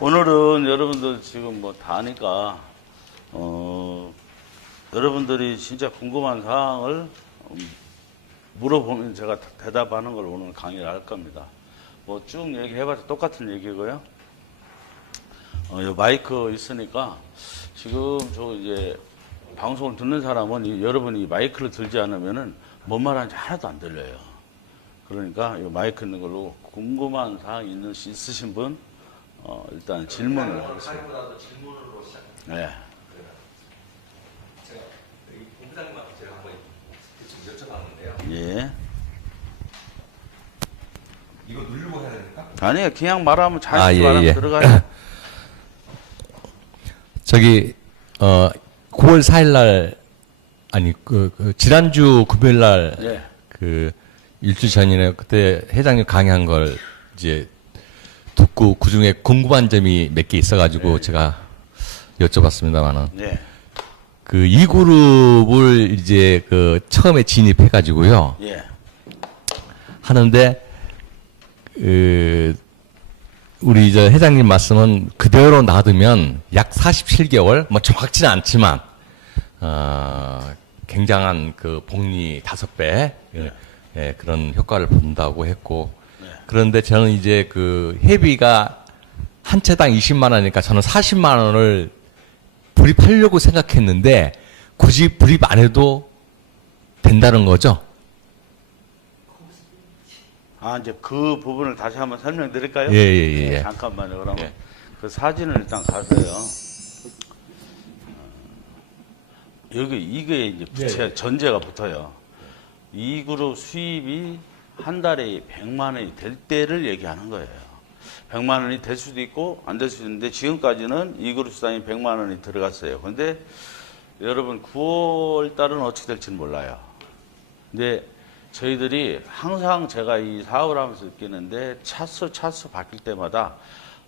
오늘은 여러분들 지금 뭐 다 아니까, 여러분들이 진짜 궁금한 사항을 물어보면 제가 대답하는 걸 오늘 강의를 할 겁니다. 뭐 쭉 얘기해봐도 똑같은 얘기고요. 요 마이크 있으니까 지금 저 이제 방송을 듣는 사람은 여러분이 마이크를 들지 않으면은 뭔 말하는지 하나도 안 들려요. 그러니까 이 마이크 있는 걸로 궁금한 사항이 있으신 분, 일단 질문을 하겠습니다. 질문으로 시작. 네. 제가 여기 본부장님한테 제가 한번 좀 여쭤봤는데요. 예. 이거 누르고 해야 됩니까? 아니요, 그냥 말하면 자연스럽게 예, 말하면 예. 들어가요. 저기 9월 4일 날 아니 지난주 금요일 날 예. 그 일주일 전이네 그때 회장님 강의한 걸 이제 듣고 그 중에 궁금한 점이 몇 개 있어가지고 제가 여쭤봤습니다만은 예. 그 이 그룹을 이제 그 처음에 진입해가지고요 예. 하는데 우리 저 회장님 말씀은 그대로 놔두면 약 47개월, 뭐 정확치는 않지만, 굉장한 그 복리 5배, 예, 그런 효과를 본다고 했고, 그런데 저는 이제 그 회비가 한 채당 20만 원이니까 저는 40만 원을 불입하려고 생각했는데, 굳이 불입 안 해도 된다는 거죠? 이제 그 부분을 다시 한번 설명드릴까요? 예. 잠깐만요. 그러면 예. 그 사진을 일단 가세요. 여기 이게 이제 전제가 붙어요. 이 그룹 수입이 한 달에 100만 원이 될 때를 얘기하는 거예요. 100만 원이 될 수도 있고 안 될 수도 있는데 지금까지는 이 그룹 수당이 100만 원이 들어갔어요. 근데 여러분 9월 달은 어떻게 될지는 몰라요. 근데 저희들이 항상 제가 이 사업을 하면서 느끼는데 차수 바뀔 때마다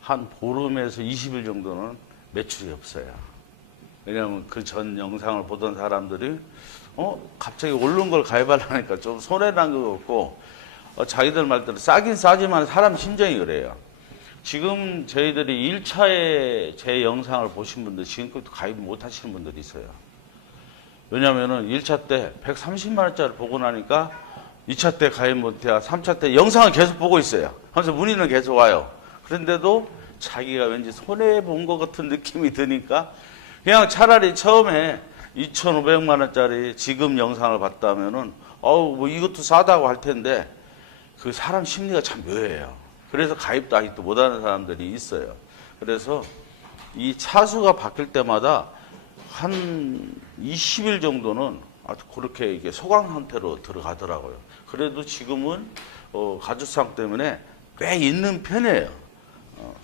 한 보름에서 20일 정도는 매출이 없어요. 왜냐하면 그 전 영상을 보던 사람들이 갑자기 오른 걸 가입하려니까 좀 손해난 것 같고 자기들 말대로 싸긴 싸지만 사람 심정이 그래요. 지금 저희들이 1차에 제 영상을 보신 분들 지금까지도 가입 못 하시는 분들이 있어요. 왜냐면은 1차 때 130만 원짜리 보고 나니까 2차 때 가입 못해야 3차 때 영상을 계속 보고 있어요. 하면서 문의는 계속 와요. 그런데도 자기가 왠지 손해본 것 같은 느낌이 드니까 그냥 차라리 처음에 2,500만 원짜리 지금 영상을 봤다면은 뭐 이것도 싸다고 할 텐데 그 사람 심리가 참 묘해요. 그래서 가입도 아직도 못하는 사람들이 있어요. 그래서 이 차수가 바뀔 때마다 한 20일 정도는 그렇게 이게 소강 상태로 들어가더라고요. 그래도 지금은 가주상 때문에 꽤 있는 편이에요.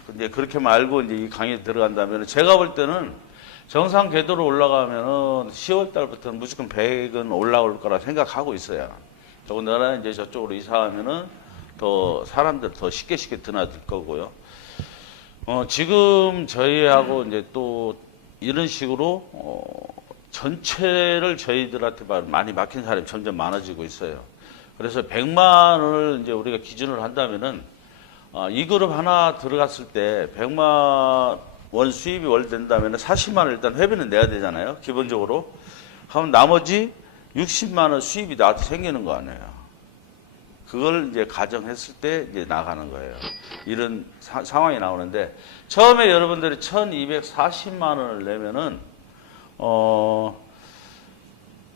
근데 그렇게 말고 이제 이 강의에 들어간다면 제가 볼 때는 정상 궤도로 올라가면은 10월 달부터는 무조건 100은 올라올 거라 생각하고 있어요. 더군다나 이제 저쪽으로 이사하면은 더 사람들 더 쉽게 드나들 거고요. 지금 저희하고 이제 또 이런 식으로 전체를 저희들한테 많이 막힌 사람이 점점 많아지고 있어요. 그래서 100만 원을 이제 우리가 기준으로 한다면은 이 그룹 하나 들어갔을 때 100만 원 수입이 월 된다면은 40만 원 일단 회비는 내야 되잖아요. 기본적으로. 하면 나머지 60만 원 수입이 나한테 생기는 거 아니에요. 그걸 이제 가정했을 때 이제 나가는 거예요. 이런 상황이 나오는데 처음에 여러분들이 1,240만 원을 내면은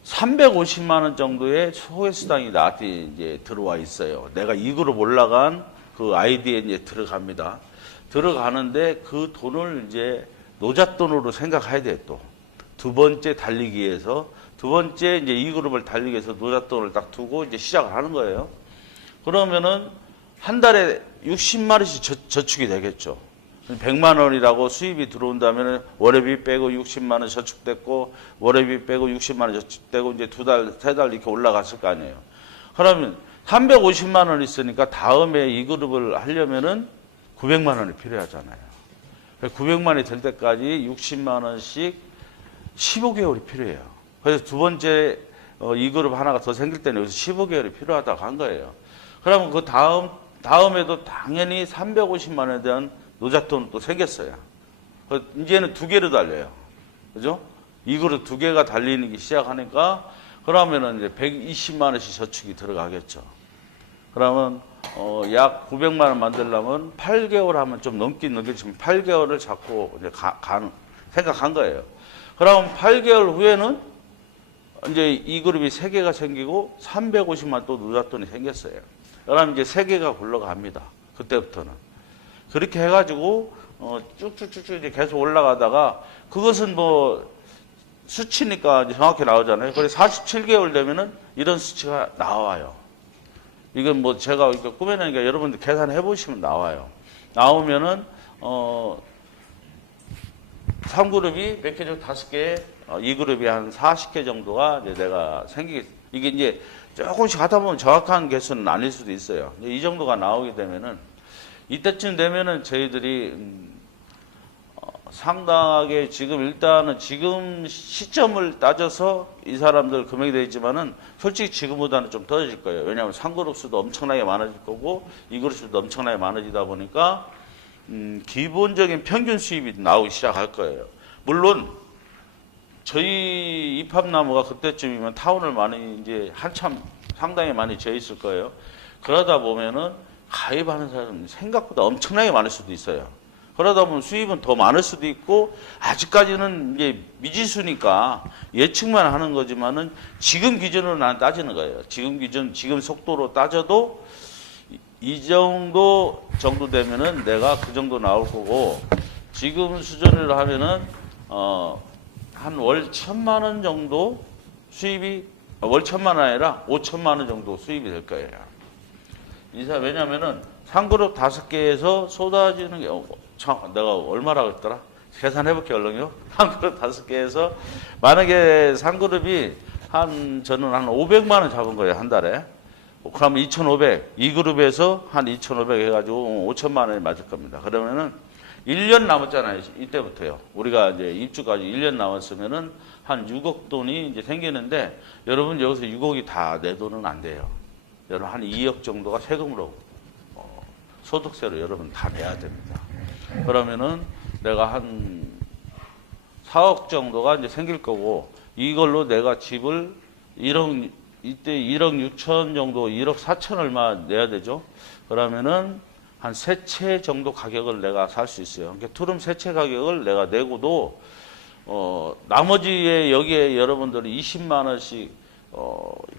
350만 원 정도의 소외수당이 나한테 이제 들어와 있어요. 내가 이 그룹 올라간 그 아이디에 이제 들어갑니다. 들어가는데 그 돈을 이제 노잣돈으로 생각해야 돼요. 또 두 번째 달리기 위해서 두 번째 이제 이 그룹을 달리기 위해서 노잣돈을 딱 두고 이제 시작을 하는 거예요. 그러면은 한 달에 60만 원씩 저축이 되겠죠. 100만 원이라고 수입이 들어온다면 월회비 빼고 60만 원 저축됐고 월회비 빼고 60만 원 저축되고 이제 2달, 3달 이렇게 올라갔을 거 아니에요. 그러면 350만 원 있으니까 다음에 이 그룹을 하려면은 900만 원이 필요하잖아요. 900만 원이 될 때까지 60만 원씩 15개월이 필요해요. 그래서 두 번째 이 그룹 하나가 더 생길 때는 여기서 15개월이 필요하다고 한 거예요. 그러면 그 다음에도 당연히 350만 원에 대한 노잣돈은 또 생겼어요. 이제는 두 개로 달려요. 그죠? 이거로 두 개가 달리기 시작하니까 그러면은 이제 120만 원씩 저축이 들어가겠죠. 그러면 약 900만 원 만들려면 8개월 하면 좀 넘긴 넘겠지만 8개월을 잡고 이제 생각한 거예요. 그럼 8개월 후에는 이제 이 그룹이 3개가 생기고 350만 또 노잣돈이 생겼어요. 그럼 이제 3개가 굴러갑니다. 그때부터는. 그렇게 해가지고 쭉쭉쭉쭉 이제 계속 올라가다가 그것은 뭐 수치니까 이제 정확히 나오잖아요. 그래서 47개월 되면은 이런 수치가 나와요. 이건 뭐 제가 이렇게 꾸며내니까 여러분들 계산해 보시면 나와요. 나오면은 3그룹이 몇 개 정도 5개, 2그룹이 한 40개 정도가 이제 내가 생기게, 이게 이제 조금씩 하다 보면 정확한 개수는 아닐 수도 있어요. 이 정도가 나오게 되면은 이때쯤 되면은 저희들이 상당하게 지금 일단은 지금 시점을 따져서 이 사람들 금액이 되어 있지만은 솔직히 지금보다는 좀 떨어질 거예요. 왜냐하면 3그룹 수도 엄청나게 많아질 거고 2그룹 수도 엄청나게 많아지다 보니까 기본적인 평균 수입이 나오기 시작할 거예요. 물론 저희 입합나무가 그때쯤이면 타운을 많이 이제 한참 상당히 많이 지어 있을 거예요. 그러다 보면은 가입하는 사람이 생각보다 엄청나게 많을 수도 있어요. 그러다 보면 수입은 더 많을 수도 있고 아직까지는 이제 미지수니까 예측만 하는 거지만은 지금 기준으로 나는 따지는 거예요. 지금 기준, 지금 속도로 따져도 이 정도 되면은 내가 그 정도 나올 거고 지금 수준으로 하면은 한 월 1,000만 원 정도 수입이 월 1,000만 원 아니라 5천만 원 정도 수입이 될 거예요. 왜냐면은 3그룹 5개에서 쏟아지는 게 내가 얼마라고 했더라? 계산해 볼게요, 얼른요. 3그룹 5개에서 만약에 3그룹이 저는 한 500만 원 잡은 거예요, 한 달에. 그러면 2,500, 2그룹에서 한 2,500 해가지고 5천만 원이 맞을 겁니다. 그러면은 1년 남았잖아요, 이때부터요. 우리가 이제 입주까지 1년 남았으면은 한 6억 돈이 이제 생기는데 여러분 여기서 6억이 다 내 돈은 안 돼요. 여러분 한 2억 정도가 세금으로 소득세로 여러분 다 내야 됩니다. 그러면은 내가 한 4억 정도가 이제 생길 거고 이걸로 내가 집을 1억 6천 정도 1억 4천 얼마 내야 되죠. 그러면은 한 3채 정도 가격을 내가 살 수 있어요. 그러니까 투룸 3채 가격을 내가 내고도 나머지에 여기에 여러분들이 20만 원씩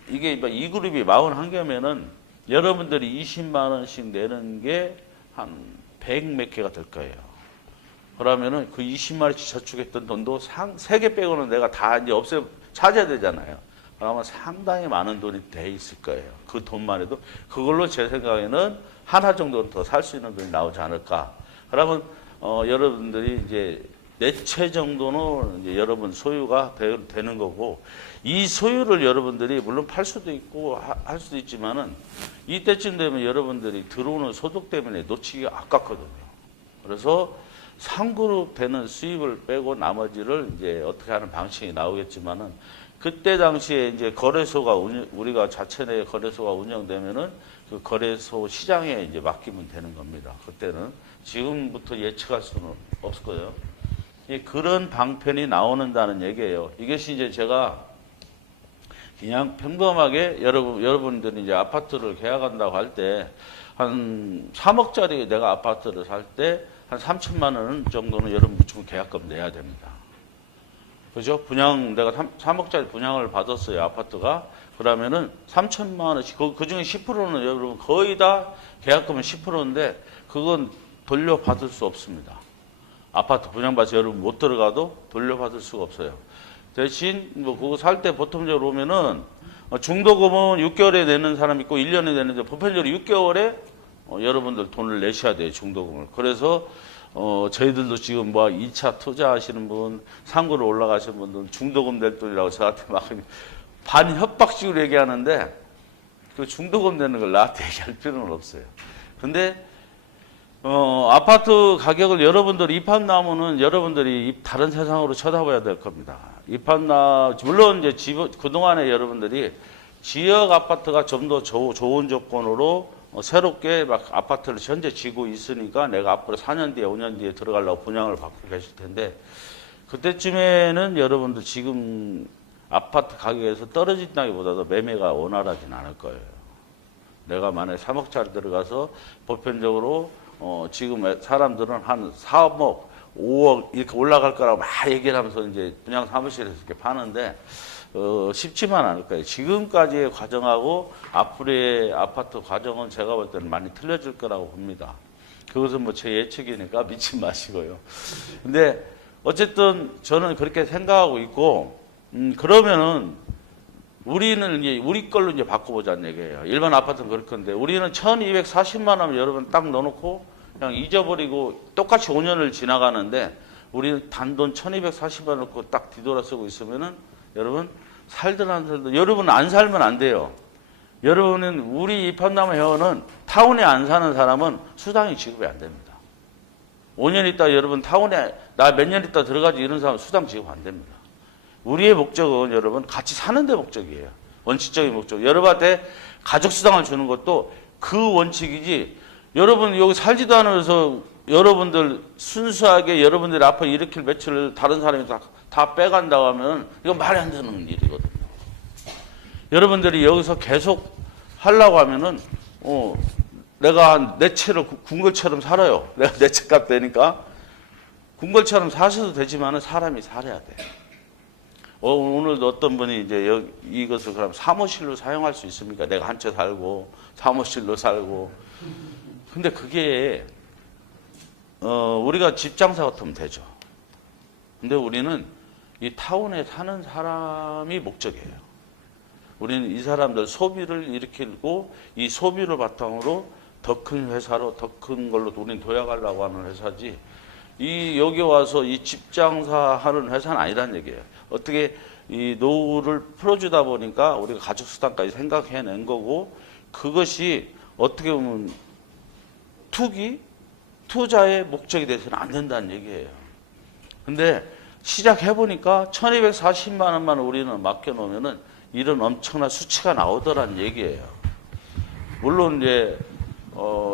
이게 2그룹이 41개면은 여러분들이 20만 원씩 내는 게 한 100 몇 개가 될 거예요. 그러면은 그 20만 원씩 저축했던 돈도 3개 빼고는 내가 다 이제 찾아야 되잖아요. 그러면 상당히 많은 돈이 돼 있을 거예요. 그 돈만 해도 그걸로 제 생각에는 하나 정도는 더 살 수 있는 돈이 나오지 않을까. 그러면 여러분들이 이제 4채 정도는 이제 여러분 소유가 되는 거고 이 소유를 여러분들이 물론 팔 수도 있고 할 수도 있지만은 이때쯤 되면 여러분들이 들어오는 소득 때문에 놓치기가 아깝거든요. 그래서 3그룹 되는 수입을 빼고 나머지를 이제 어떻게 하는 방식이 나오겠지만은 그때 당시에 이제 거래소가 우리가 자체 내 거래소가 운영되면은 그 거래소 시장에 이제 맡기면 되는 겁니다. 그때는 지금부터 예측할 수는 없을 거예요. 그런 방편이 나오는다는 얘기예요. 이것이 이제 제가 그냥 평범하게 여러분들이 이제 아파트를 계약한다고 할 때 한 3억짜리 내가 아파트를 살 때 한 3천만 원 정도는 여러분 무조건 계약금 내야 됩니다. 그죠? 내가 3억짜리 분양을 받았어요, 아파트가. 그러면은 3천만 원씩, 그 중에 10%는 여러분 거의 다 계약금은 10%인데 그건 돌려받을 수 없습니다. 아파트 분양받아서 여러분 못 들어가도 돌려받을 수가 없어요. 대신 뭐 그거 살 때 보통적으로 오면은 중도금은 6개월에 내는 사람 있고 1년에 내는데 보편적으로 6개월에 여러분들 돈을 내셔야 돼요, 중도금을. 그래서 저희들도 지금 뭐 2차 투자하시는 분, 상구로 올라가시는 분들 중도금 낼 돈이라고 저한테 막 반협박식으로 얘기하는데 그 중도금 내는 걸 나한테 얘기할 필요는 없어요. 근데 아파트 가격을 여러분들이 입합나무는 여러분들이 다른 세상으로 쳐다봐야 될 겁니다. 물론 이제 그동안에 여러분들이 지역 아파트가 좀 더 좋은 조건으로 새롭게 막 아파트를 현재 지고 있으니까 내가 앞으로 4년 뒤에 5년 뒤에 들어가려고 분양을 받고 계실 텐데 그때쯤에는 여러분들 지금 아파트 가격에서 떨어진다기보다도 매매가 원활하진 않을 거예요. 내가 만약에 3억짜리 들어가서 보편적으로 지금 사람들은 한 4억, 5억 이렇게 올라갈 거라고 막 얘기를 하면서 이제 분양 사무실에서 이렇게 파는데 쉽지만 않을 거예요. 지금까지의 과정하고 앞으로의 아파트 과정은 제가 볼 때는 많이 틀려질 거라고 봅니다. 그것은 뭐 제 예측이니까 믿지 마시고요. 근데 어쨌든 저는 그렇게 생각하고 있고, 그러면은 우리는 이제 우리 걸로 이제 바꿔보자는 얘기예요. 일반 아파트는 그럴 건데 우리는 1240만 원 여러분 딱 넣어놓고 그냥 잊어버리고 똑같이 5년을 지나가는데 우리는 단돈 1240만 원 넣고 딱 뒤돌아 쓰고 있으면은 여러분 살든 안 살든 여러분 안 살면 안 돼요. 여러분은 우리 이 판남 회원은 타운에 안 사는 사람은 수당이 지급이 안 됩니다. 5년 있다 여러분 타운에 나 몇 년 있다 들어가지 이런 사람 수당 지급 안 됩니다. 우리의 목적은 여러분 같이 사는 데 목적이에요. 원칙적인 목적. 여러분한테 가족수당을 주는 것도 그 원칙이지 여러분 여기 살지도 않으면서 여러분들 순수하게 여러분들이 앞으로 일으킬 매출을 다른 사람이 다 빼간다고 하면 이건 말이 안 되는 일이거든요. 여러분들이 여기서 계속 하려고 하면은 내가 내 채를 궁궐처럼 살아요. 내가 내 채값 되니까 궁궐처럼 사셔도 되지만은 사람이 살아야 돼. 오늘도 어떤 분이 이제 이것을 그럼 사무실로 사용할 수 있습니까? 내가 한 채 살고 사무실로 살고. 근데 그게 우리가 집 장사 같으면 되죠. 근데 우리는 이 타운에 사는 사람이 목적이에요. 우리는 이 사람들 소비를 일으키고 이 소비를 바탕으로 더 큰 회사로 더 큰 걸로 우리는 도약하려고 하는 회사지. 여기 와서 이 집 장사하는 회사는 아니란 얘기예요. 어떻게 이 노후를 풀어주다 보니까 우리가 가족수당까지 생각해낸 거고 그것이 어떻게 보면 투자의 목적이 돼서는 안 된다는 얘기예요. 근데 시작해보니까 1240만 원만 우리는 맡겨놓으면은 이런 엄청난 수치가 나오더란 얘기예요. 물론 이제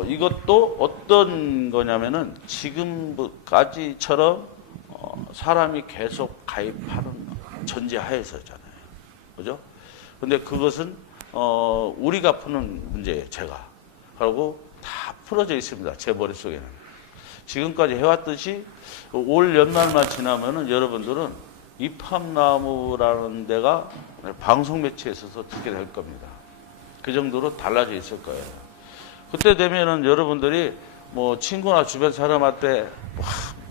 이것도 어떤 거냐면은 지금까지처럼 사람이 계속 가입하는 전제하에서잖아요. 그죠? 근데 그것은 우리가 푸는 문제예요. 제가. 그리고 다 풀어져 있습니다. 제 머릿속에는. 지금까지 해왔듯이 올 연말만 지나면은 여러분들은 입합나무라는 데가 방송 매체에 있어서 듣게 될 겁니다. 그 정도로 달라져 있을 거예요. 그때 되면은 여러분들이 뭐 친구나 주변 사람한테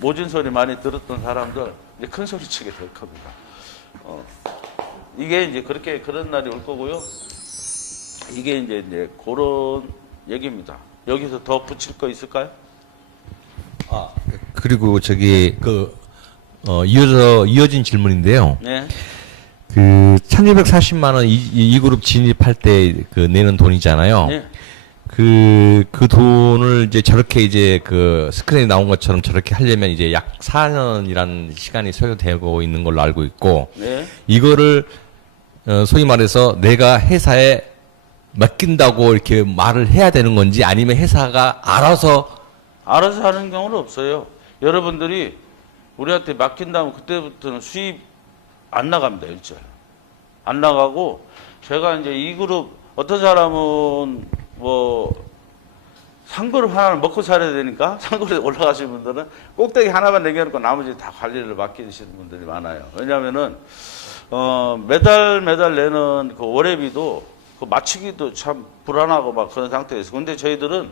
모진 소리 많이 들었던 사람들 이제 큰 소리 치게 될 겁니다. 이게 이제 그런 날이 올 거고요. 이게 이제 그런 얘기입니다. 여기서 더 붙일 거 있을까요? 그리고 이어진 질문인데요. 네. 그 1240만 원 이 그룹 진입할 때 그 내는 돈이잖아요. 네. 그 돈을 이제 저렇게 이제 그 스크린에 나온 것처럼 저렇게 하려면 이제 약 4년이라는 시간이 소요되고 있는 걸로 알고 있고, 네. 이거를 소위 말해서 내가 회사에 맡긴다고 이렇게 말을 해야 되는 건지 아니면 회사가 알아서 하는 경우는 없어요. 여러분들이 우리한테 맡긴다면 그때부터는 수입 안 나갑니다. 일절. 안 나가고 제가 이제 이 그룹 어떤 사람은 뭐 상그룹 하나를 먹고 살아야 되니까 상그룹에 올라가시는 분들은 꼭대기 하나만 남겨놓고 나머지 다 관리를 맡기시는 분들이 많아요. 왜냐하면은 매달 내는 그 월회비도 그 맞추기도 참 불안하고 막 그런 상태에서. 근데 저희들은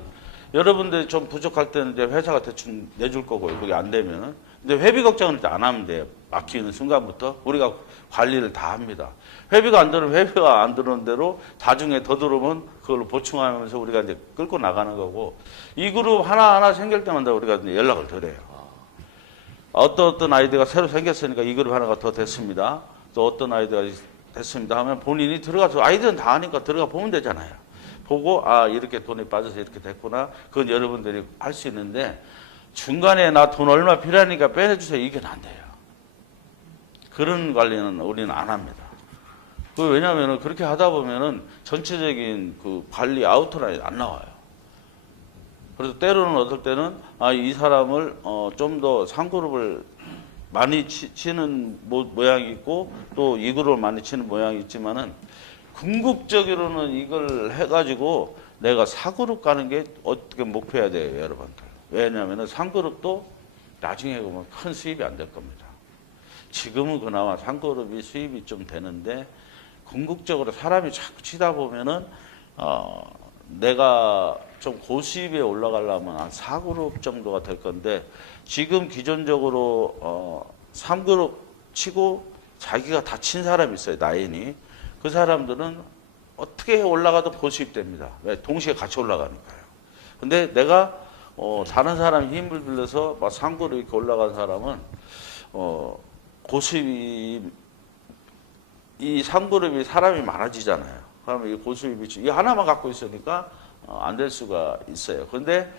여러분들이 좀 부족할 때는 이제 회사가 대충 내줄 거고요. 그게 안 되면은. 근데 회비 걱정은 일단 안 하면 돼요. 맡기는 순간부터 우리가 관리를 다 합니다. 회비가 안 들으면 회비가 안 들어오는 대로 나중에 더 들어오면 그걸로 보충하면서 우리가 이제 끌고 나가는 거고, 이 그룹 하나하나 생길 때마다 우리가 이제 연락을 드려요. 어떤 아이디어가 새로 생겼으니까 이 그룹 하나가 더 됐습니다. 또 어떤 아이디어가 됐습니다 하면 본인이 들어가서 아이디어는 다 하니까 들어가 보면 되잖아요. 보고 이렇게 돈이 빠져서 이렇게 됐구나. 그건 여러분들이 할 수 있는데 중간에 나 돈 얼마 필요하니까 빼내주세요. 이건 안 돼요. 그런 관리는 우리는 안 합니다. 왜냐하면 그렇게 하다 보면은 전체적인 그 관리 아우트라인 안 나와요. 그래서 때로는 어떨 때는 이 사람을 좀 더 상그룹을 많이 치는 모양이 있고 또 2그룹을 많이 치는 모양이 있지만은 궁극적으로는 이걸 해가지고 내가 4그룹 가는 게 어떻게 목표해야 돼요, 여러분들. 왜냐하면 3그룹도 나중에 보면 큰 수입이 안 될 겁니다. 지금은 그나마 3그룹이 수입이 좀 되는데 궁극적으로 사람이 자꾸 치다 보면은 내가 좀 고수입에 올라가려면 한 4그룹 정도가 될 건데 지금 기존적으로 3그룹 치고 자기가 다 친 사람이 있어요, 나인이. 그 사람들은 어떻게 올라가도 고수입됩니다. 왜? 동시에 같이 올라가니까요. 근데 내가 다른 사람 힘을 빌려서 막 3그룹 이렇게 올라간 사람은 고수입 이 3그룹이 사람이 많아지잖아요. 그러면 이 고수입이 이 하나만 갖고 있으니까 안 될 수가 있어요. 그런데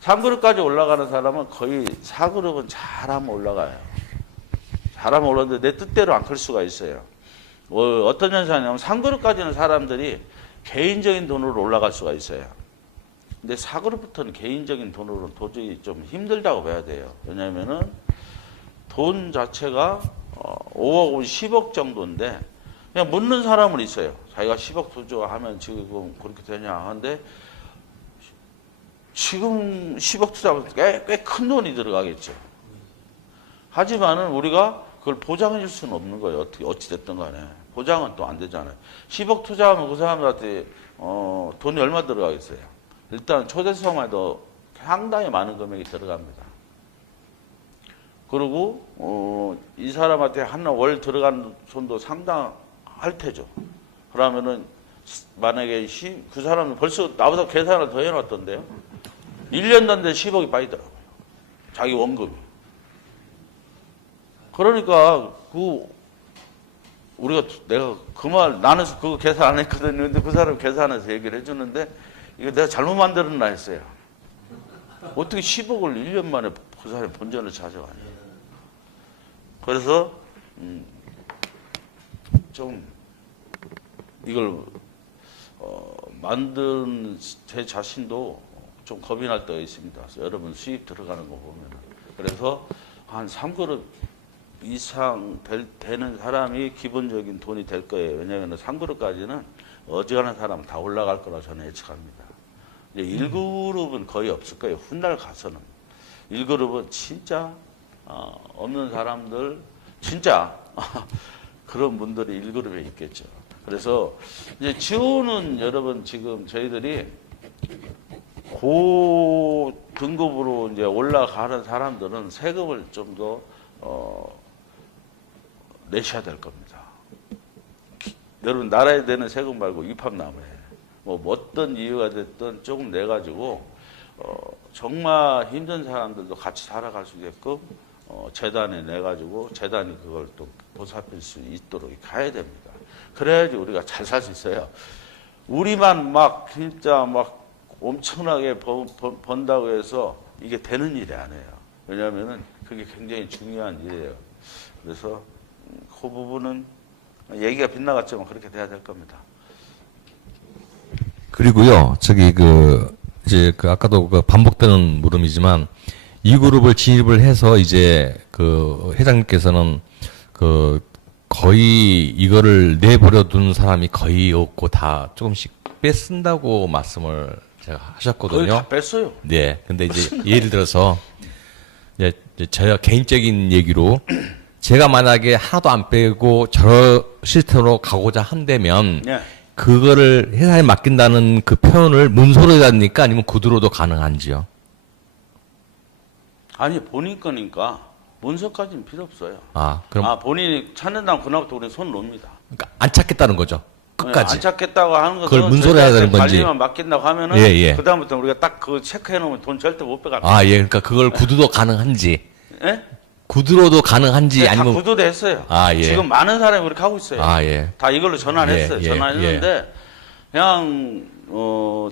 3그룹까지 올라가는 사람은 거의 4그룹은 잘하면 올라가요. 잘하면 올라가는데 내 뜻대로 안 클 수가 있어요. 어떤 현상이냐면 3그룹까지는 사람들이 개인적인 돈으로 올라갈 수가 있어요. 근데 4그룹부터는 개인적인 돈으로 도저히 좀 힘들다고 봐야 돼요. 왜냐하면은 돈 자체가 5억, 10억 정도인데 그냥 묻는 사람은 있어요. 자기가 10억 투자하면 지금 그렇게 되냐 하는데 지금 10억 투자하면 꽤 큰 돈이 들어가겠죠. 하지만은 우리가 그걸 보장해 줄 수는 없는 거예요. 어찌 됐든 간에. 보장은 또 안 되잖아요. 10억 투자하면 그 사람들한테 돈이 얼마 들어가겠어요. 일단 초대성만 해도 상당히 많은 금액이 들어갑니다. 그리고 이 사람한테 한 월 들어가는 돈도 상당할 테죠. 그러면은 만약에 그 사람은 벌써 나보다 계산을 더 해놨던데요. 1년 단데 10억이 빠지더라고요. 자기 원금이. 그러니까 내가 그 말 나는 그거 계산 안 했거든요. 근데 그 사람 계산해서 얘기를 해주는데 이거 내가 잘못 만들었나 했어요. 어떻게 10억을 1년 만에 그 사람이 본전을 찾아가냐. 그래서 좀 이걸 만든 제 자신도 좀 겁이 날 때가 있습니다. 여러분 수입 들어가는 거 보면 그래서 한 3그룹 이상 되는 사람이 기본적인 돈이 될 거예요. 왜냐하면 3그룹까지는 어지간한 사람은 다 올라갈 거라 저는 예측합니다. 이제 1그룹은 거의 없을 거예요. 훗날 가서는. 1그룹은 진짜 없는 사람들 진짜 그런 분들이 1그룹에 있겠죠. 그래서 이제 지호는 여러분 지금 저희들이 고 등급으로 이제 올라가는 사람들은 세금을 좀 더 내셔야 될 겁니다. 여러분 나라에 내는 세금 말고 입합나무에 뭐 어떤 이유가 됐든 조금 내가지고 정말 힘든 사람들도 같이 살아갈 수 있게끔 재단에 내가지고 재단이 그걸 또 보살필 수 있도록 가야 됩니다. 그래야지 우리가 잘 살 수 있어요. 우리만 막 진짜 막 엄청나게 번다고 해서 이게 되는 일이 아니에요. 왜냐하면은 그게 굉장히 중요한 일이에요. 그래서 그 부분은 얘기가 빗나갔지만 그렇게 돼야 될 겁니다. 그리고요, 이제 아까도 반복되는 물음이지만, 이 그룹을 진입을 해서 이제 회장님께서는 거의 이거를 내버려 둔 사람이 거의 없고 다 조금씩 뺏쓴다고 말씀을 제가 하셨거든요. 거의 다 뺐어요. 네. 근데 이제 예를 들어서, 이제 제가 개인적인 얘기로, 제가 만약에 하나도 안 빼고 저 시스템으로 가고자 한다면, 네. 그거를 회사에 맡긴다는 그 표현을 문서로 해야 됩니까? 아니면 구두로도 가능한지요? 아니 본인 거니까 문서까지는 필요 없어요. 그럼. 본인이 찾는다면 그날부터 우리 손 놓습니다. 그러니까 안 찾겠다는 거죠. 끝까지. 안 찾겠다고 하는 것은 그걸 문서로 해야 되는 건지. 관리만 맡긴다고 하면은 예. 그다음부터 우리가 딱 그거 체크해 놓으면 돈 절대 못 빼갑니다. 그러니까 그걸 구두도 가능한지. 예? 구두로도 가능한지 네, 아니면. 다 구도도 했어요. 예. 지금 많은 사람이 그렇게 하고 있어요. 예. 다 이걸로 전환을 했어요. 예. 전환했는데 그냥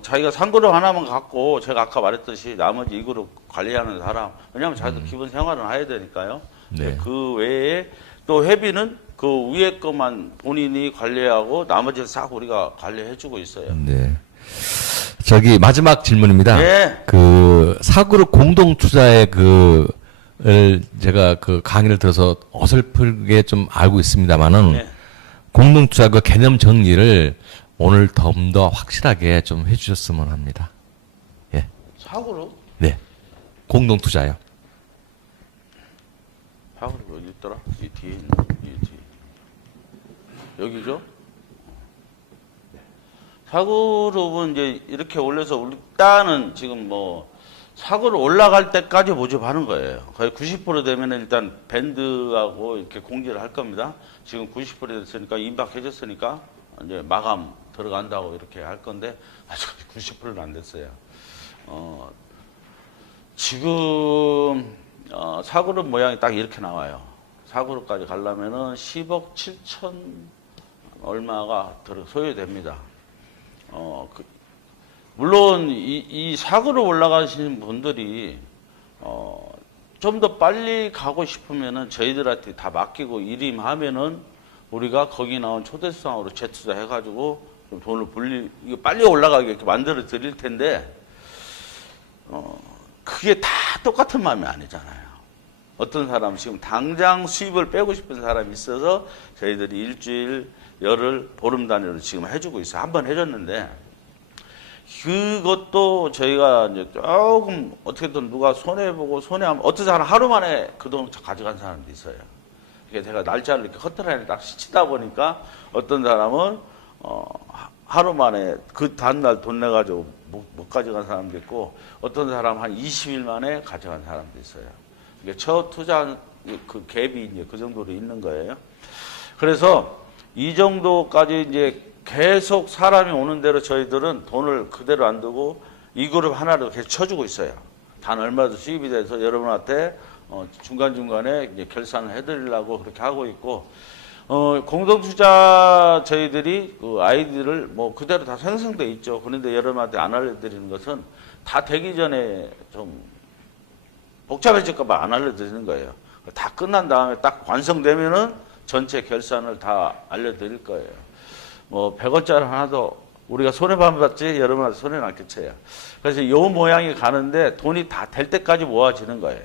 자기가 3그룹 하나만 갖고 제가 아까 말했듯이 나머지 2그룹 관리하는 사람 왜냐하면 자기도 기본 생활은 해야 되니까요. 네. 그 외에 또 회비는 그 위에 것만 본인이 관리하고 나머지는 싹 우리가 관리해주고 있어요. 네. 저기 마지막 질문입니다. 예. 그 사그룹 공동 투자의 제가 그 강의를 들어서 어설프게 좀 알고 있습니다만은 네. 공동 투자 그 개념 정리를 오늘 좀 더 확실하게 좀 해주셨으면 합니다. 예, 사고로? 네, 공동 투자요. 사고로 어디 있더라? 이 뒤에 있는, 이 뒤에. 여기죠? 사그룹은 이제 이렇게 올려서 일단은 지금 뭐 사그룹 올라갈 때까지 모집하는 거예요. 거의 90% 되면 일단 밴드하고 이렇게 공지를 할 겁니다. 지금 90% 됐으니까 임박해졌으니까 이제 마감 들어간다고 이렇게 할 건데 아직 90%는 안 됐어요. 지금 사그룹 모양이 딱 이렇게 나와요. 사그룹까지 가려면은 10억 7천 얼마가 소요됩니다. 물론 이 사고로 올라가시는 분들이 좀 더 빨리 가고 싶으면은 저희들한테 다 맡기고 일임하면은 우리가 거기 나온 초대수당으로 재투자 해가지고 좀 돈을 이거 빨리 올라가게 이렇게 만들어 드릴 텐데 그게 다 똑같은 마음이 아니잖아요. 어떤 사람 지금 당장 수입을 빼고 싶은 사람이 있어서 저희들이 일주일, 열흘, 보름 단위로 지금 해주고 있어요. 한 번 해줬는데 그것도 저희가 이제 조금 어떻게든 누가 손해보고 손해하면 어떤 사람 하루 만에 그 돈 가져간 사람도 있어요. 이게 제가 날짜를 이렇게 커트라인에 딱 스치다 보니까 어떤 사람은 하루 만에 그 다음날 돈 내가지고 못 가져간 사람도 있고 어떤 사람 한 20일 만에 가져간 사람도 있어요. 이게 첫 투자 그 갭이 이제 그 정도로 있는 거예요. 그래서 이 정도까지 이제 계속 사람이 오는 대로 저희들은 돈을 그대로 안 두고 이 그룹 하나로 계속 쳐주고 있어요. 단 얼마도 수입이 돼서 여러분한테 중간중간에 이제 결산을 해드리려고 그렇게 하고 있고, 공동투자 저희들이 그 아이디를 뭐 그대로 다 생성돼 있죠. 그런데 여러분한테 안 알려드리는 것은 다 되기 전에 좀 복잡해질까봐 안 알려드리는 거예요. 다 끝난 다음에 딱 완성되면은 전체 결산을 다 알려드릴 거예요. 뭐 100원짜리 하나도 우리가 손해봤지 여러분한테 손해는 안 끼쳐요. 그래서 이 모양이 가는데 돈이 다 될 때까지 모아지는 거예요.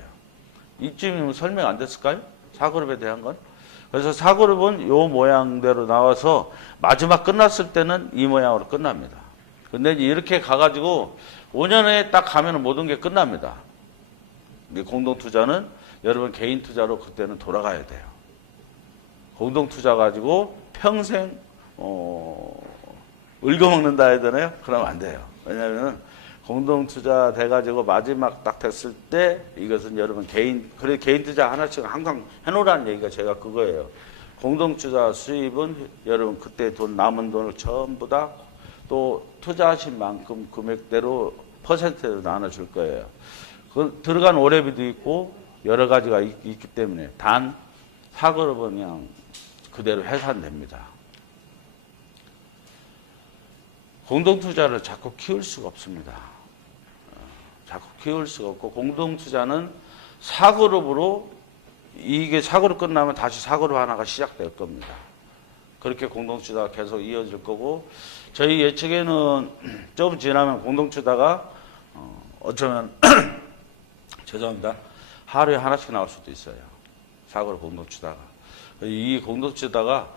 이쯤이면 설명 안 됐을까요? 사그룹에 대한 건. 그래서 사그룹은 이 모양대로 나와서 마지막 끝났을 때는 이 모양으로 끝납니다. 근데 이제 이렇게 가가지고 5년에 딱 가면 모든 게 끝납니다. 공동투자는 여러분 개인 투자로 그때는 돌아가야 돼요. 공동투자 가지고 평생 읊어먹는다 해야 되나요? 그러면 안 돼요. 왜냐하면 공동투자 돼가지고 마지막 딱 됐을 때 이것은 여러분 그래 개인 투자 하나씩 항상 해놓으라는 얘기가 제가 그거예요. 공동투자 수입은 여러분 그때 남은 돈을 전부 다 또 투자하신 만큼 금액대로 퍼센트로 나눠줄 거예요. 그 들어간 오래비도 있고 여러 가지가 있기 때문에 단 사그룹은 그냥 그대로 해산됩니다. 공동투자를 자꾸 키울 수가 없습니다. 자꾸 키울 수가 없고 공동투자는 사그룹으로 이게 사그룹 끝나면 다시 사그룹 하나가 시작될 겁니다. 그렇게 공동투자가 계속 이어질 거고 저희 예측에는 좀 지나면 공동투자가 어쩌면 죄송합니다. 하루에 하나씩 나올 수도 있어요. 사그룹 공동투자가. 이 공동투자가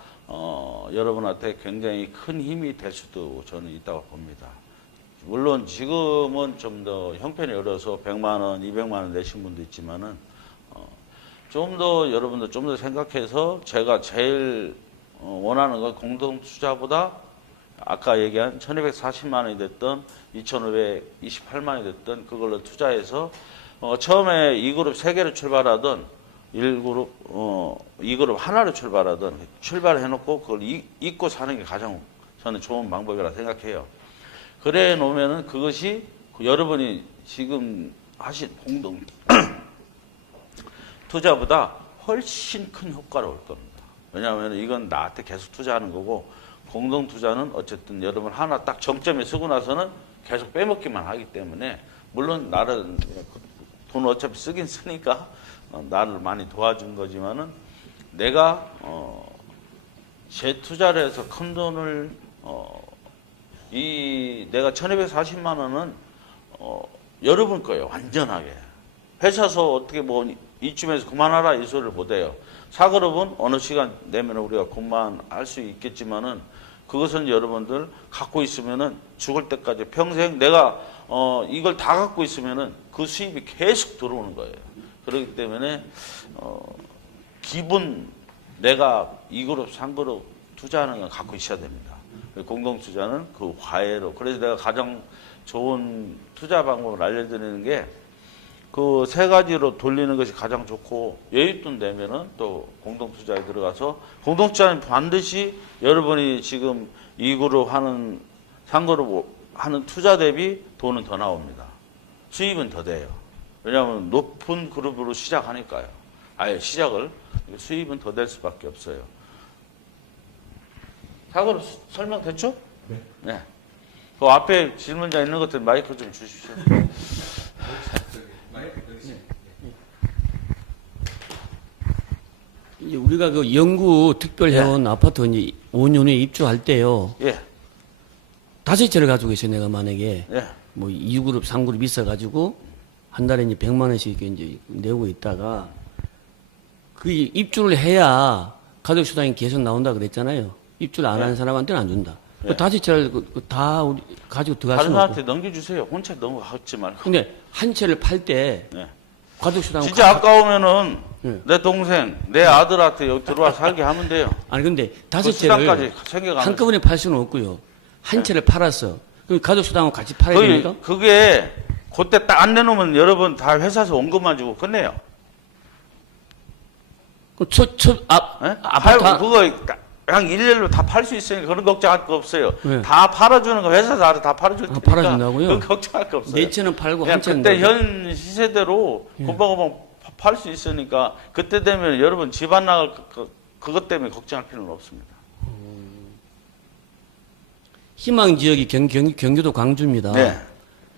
여러분한테 굉장히 큰 힘이 될 수도 저는 있다고 봅니다. 물론 지금은 좀 더 형편이 어려서 100만 원, 200만 원 내신 분도 있지만은 좀 더 여러분들 좀 더 생각해서 제가 제일 원하는 건 공동투자보다 아까 얘기한 1240만 원이 됐던 2528만 원이 됐던 그걸로 투자해서 처음에 2그룹 3개로 출발하던 1그룹, 2그룹 하나로 출발하던 출발을 해놓고 그걸 잊고 사는 게 가장 저는 좋은 방법이라 생각해요. 그래 놓으면은 그것이 여러분이 지금 하신 공동 투자보다 훨씬 큰 효과를 올 겁니다. 왜냐하면 이건 나한테 계속 투자하는 거고 공동 투자는 어쨌든 여러분 하나 딱 정점에 쓰고 나서는 계속 빼먹기만 하기 때문에 물론 나를 돈 어차피 쓰긴 쓰니까 나를 많이 도와준 거지만은 내가 재투자를 해서 큰 돈을 이 내가 1240만 원은 여러분 거예요. 완전하게. 회사서 어떻게 뭐 이쯤에서 그만하라 이 소리를 못해요. 사그룹은 어느 시간 내면 우리가 그만할 수 있겠지만은 그것은 여러분들 갖고 있으면은 죽을 때까지 평생 내가 이걸 다 갖고 있으면은 그 수입이 계속 들어오는 거예요. 그렇기 때문에 기본 내가 2그룹, 3그룹 투자하는 건 갖고 있어야 됩니다. 공동 투자는 그 과외로. 그래서 내가 가장 좋은 투자 방법을 알려드리는 게 그 세 가지로 돌리는 것이 가장 좋고 여윳돈 되면은 또 공동 투자에 들어가서 공동 투자는 반드시 여러분이 지금 2그룹 하는 3그룹 하는 투자 대비 돈은 더 나옵니다. 수입은 더 돼요. 왜냐하면 높은 그룹으로 시작하니까요. 아예 시작을 수입은 더 될 수밖에 없어요. 4그룹 설명됐죠? 네. 그 앞에 질문자 있는 것들 마이크 좀 주십시오. 이제 우리가 그 영구 특별회원 아파트 이제 5년 후에 입주할 때요. 예. 5채를 가지고 있어요. 내가 만약에 예. 뭐 2그룹, 3그룹 있어가지고 한 달에 이제 100만 원씩 이제 내고 있다가 그 입주를 해야 가족 수당이 계속 나온다 그랬잖아요. 입주를 안 하는 사람한테는 안 준다. 예. 그 5채를 다 우리 가지고 들어갈 다른 수는 없고. 사람한테 넘겨주세요. 혼자 넘어가지 말고. 근데 한 채를 팔 때 네. 가족 수당 진짜 아까우면은 네. 내 동생, 내 아들한테 여기 들어와 살게 하면 돼요. 아니 근데 그 5채를 수당까지 챙겨가면서. 한꺼번에 팔 수는 없고요. 한 채를 팔았어. 그럼 가족 수당은 같이 팔아야 됩니까? 그게 그때 딱 안 내놓으면 여러분 다 회사에서 원금만 주고 끝내요. 그 예? 아파트 그거 한 일렬로 다 팔 수 있으니까 그런 걱정할 거 없어요. 네. 다 팔아주는 거 회사에서 알아서 다 팔아줄 테니까 팔아준다고요? 그건 걱정할 거 없어요. 네 채는 팔고 그냥 한 채는 그때 넣고. 현 시세대로 예. 금방금방 팔 수 있으니까 그때 되면 여러분 집 안 나갈 그것 때문에 걱정할 필요는 없습니다. 희망 지역이 경기도 광주입니다. 네.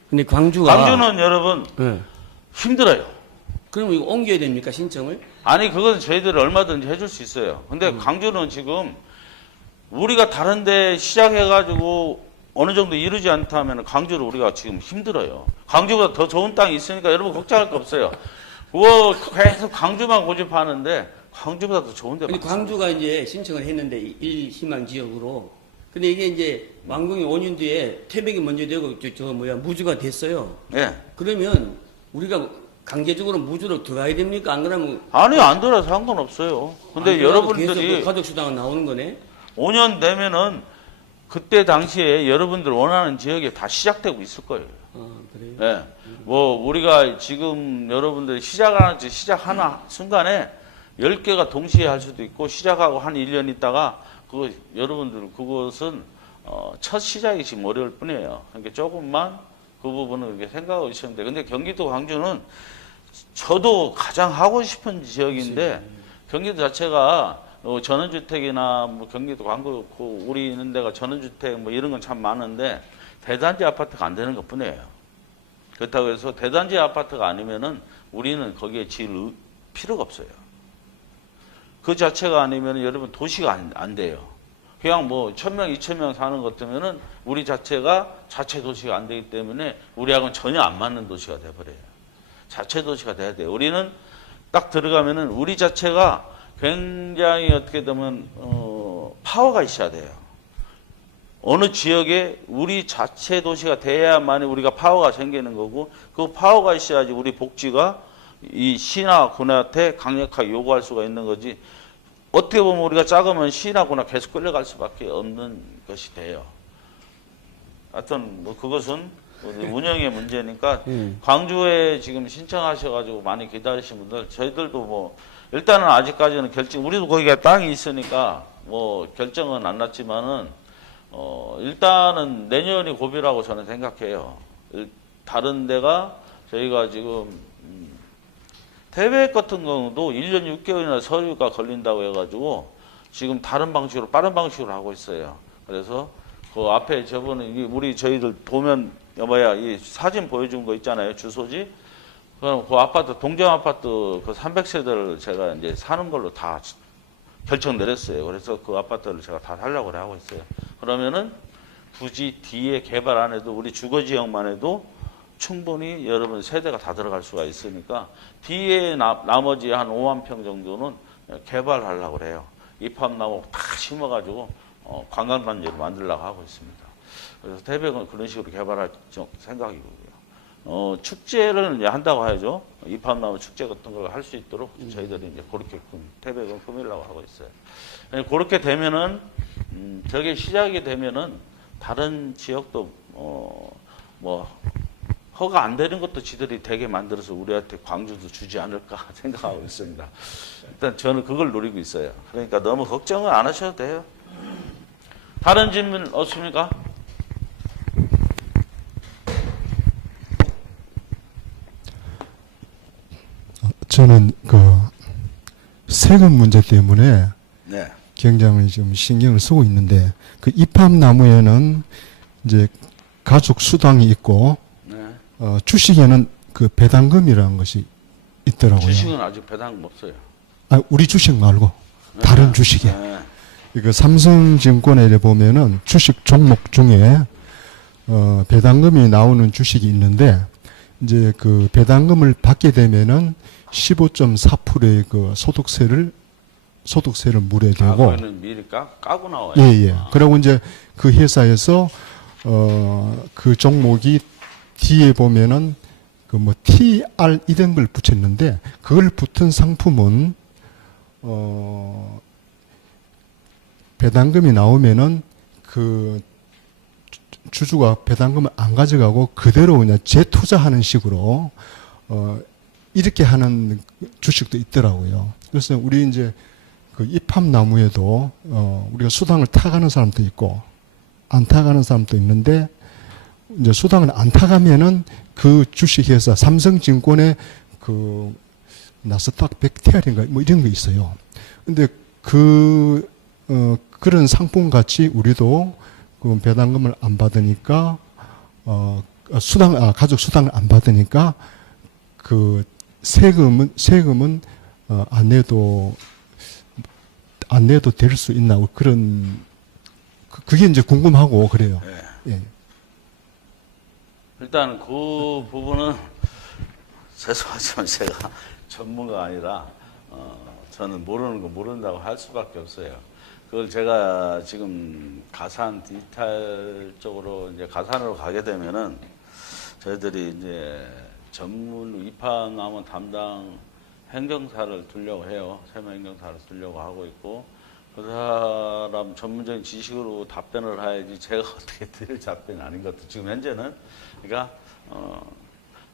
근데 광주가 광주는 여러분 네. 힘들어요. 그럼 이거 옮겨야 됩니까 신청을? 아니 그건 저희들이 얼마든지 해줄 수 있어요. 근데 광주는 지금 우리가 다른데 시작해가지고 어느 정도 이루지 않다면 광주를 우리가 지금 힘들어요. 광주보다 더 좋은 땅이 있으니까 여러분 걱정할 거 없어요. 그거 계속 광주만 고집하는데 광주보다 더 좋은 데 근데 많습니다. 광주가 이제 신청을 했는데 희망 지역으로. 근데 이게 이제 완공이 5년 뒤에 태백이 먼저 되고 무주가 됐어요. 예. 그러면 우리가 강제적으로 무주로 들어가야 됩니까? 안 그러면 아니 안 들어도 상관없어요. 근데 안 들어가도 여러분들이 계속 그 가족 수당은 나오는 거네. 5년 되면은 그때 당시에 여러분들 원하는 지역에 다 시작되고 있을 거예요. 그래요? 예. 뭐 우리가 지금 여러분들이 시작하는 순간에 10개가 동시에 할 수도 있고 시작하고 한 1년 있다가 그거 여러분들 그것은 첫 시작이 지금 어려울 뿐이에요. 그러니까 조금만 그 부분은 이렇게 생각하고 있으면 돼. 근데 경기도 광주는 저도 가장 하고 싶은 지역인데 경기도 자체가 전원주택이나 뭐 경기도 광주 우리 있는 데가 전원주택 뭐 이런 건 참 많은데 대단지 아파트가 안 되는 것 뿐이에요. 그렇다고 해서 대단지 아파트가 아니면은 우리는 거기에 지을 필요가 없어요. 그 자체가 아니면 여러분 도시가 안 돼요. 그냥 뭐 1000명, 2000명 사는 것 때문에는 우리 자체가 자체 도시가 안 되기 때문에 우리하고는 전혀 안 맞는 도시가 돼버려요. 자체 도시가 돼야 돼요. 우리는 딱 들어가면은 우리 자체가 굉장히 어떻게 되면 파워가 있어야 돼요. 어느 지역에 우리 자체 도시가 돼야만이 우리가 파워가 생기는 거고 그 파워가 있어야지 우리 복지가 이 시나 군한테 강력하게 요구할 수가 있는 거지. 어떻게 보면 우리가 작으면 시나 군에 계속 끌려갈 수밖에 없는 것이 돼요. 하여튼 뭐 그것은 운영의 문제니까 광주에 지금 신청하셔가지고 많이 기다리신 분들 저희들도 뭐 일단은 아직까지는 우리도 거기가 땅이 있으니까 뭐 결정은 안 났지만은 일단은 내년이 고비라고 저는 생각해요. 다른 데가 저희가 지금 태백 같은 경우도 1년 6개월이나 서류가 걸린다고 해가지고 지금 다른 방식으로 빠른 방식으로 하고 있어요. 그래서 그 앞에 저번에 저희들 보면 이 사진 보여준 거 있잖아요. 주소지. 그럼 그 아파트 동정 아파트 그 300세대를 제가 이제 사는 걸로 다 결정 내렸어요. 그래서 그 아파트를 제가 다 살려고 하고 있어요. 그러면은 부지 뒤에 개발 안 해도 우리 주거 지역만 해도 충분히 여러분 세대가 다 들어갈 수가 있으니까 뒤에 나머지 한 5만 평 정도는 개발하려고 그래요. 입합나무 다 심어가지고 관광단지를 만들려고 하고 있습니다. 그래서 태백은 그런 식으로 개발할 생각이고요. 축제를 이제 한다고 하죠. 입합나무 축제 같은 걸 할 수 있도록 저희들이 이제 그렇게 태백은 꾸미려고 하고 있어요. 그렇게 되면은 저게 시작이 되면은 다른 지역도 뭐 허가 안 되는 것도 지들이 되게 만들어서 우리한테 광주도 주지 않을까 생각하고 있습니다. 일단 저는 그걸 노리고 있어요. 그러니까 너무 걱정은 안 하셔도 돼요. 다른 질문 없습니까? 저는 그 세금 문제 때문에 네. 굉장히 좀 신경을 쓰고 있는데 그 입합나무에는 이제 가족 수당이 있고 네. 주식에는 그 배당금이라는 것이 있더라고요. 주식은 아직 배당 없어요. 아, 우리 주식 말고 다른 주식에. 네. 그 삼성증권에 이래 보면은 주식 종목 중에 배당금이 나오는 주식이 있는데 이제 그 배당금을 받게 되면은 15.4%의 그 소득세를 물어야 되고. 거기는 미리 까고 나와요. 예, 예. 그리고 이제 그 회사에서 그 종목이 뒤에 보면은 그 뭐 TR 이런 걸 붙였는데 그걸 붙은 상품은 배당금이 나오면은 그 주주가 배당금을 안 가져가고 그대로 그냥 재투자하는 식으로 이렇게 하는 주식도 있더라고요. 그래서 우리 이제 그 입합나무에도 우리가 수당을 타가는 사람도 있고 안 타가는 사람도 있는데 이제 수당을 안 타가면은 그 주식회사 삼성증권의 그 나스닥 100TR인가 뭐 이런 거 있어요. 근데 그런 상품 같이 우리도 그 배당금을 안 받으니까 가족 수당을 안 받으니까 그 세금은 안 내도 될 수 있나 그런 그게 이제 궁금하고 그래요. 네. 예. 일단 그 부분은 죄송하지만 제가 전문가가 아니라 저는 모르는 거 모른다고 할 수밖에 없어요. 그걸 제가 지금 가산 디지털 쪽으로 이제 가산으로 가게 되면은 저희들이 이제 전문 입합나무 담당 행정사를 두려고 해요. 세무행정사를 두려고 하고 있고 그 사람 전문적인 지식으로 답변을 해야지 제가 어떻게 드릴 답변이 아닌 것도 지금 현재는 그러니까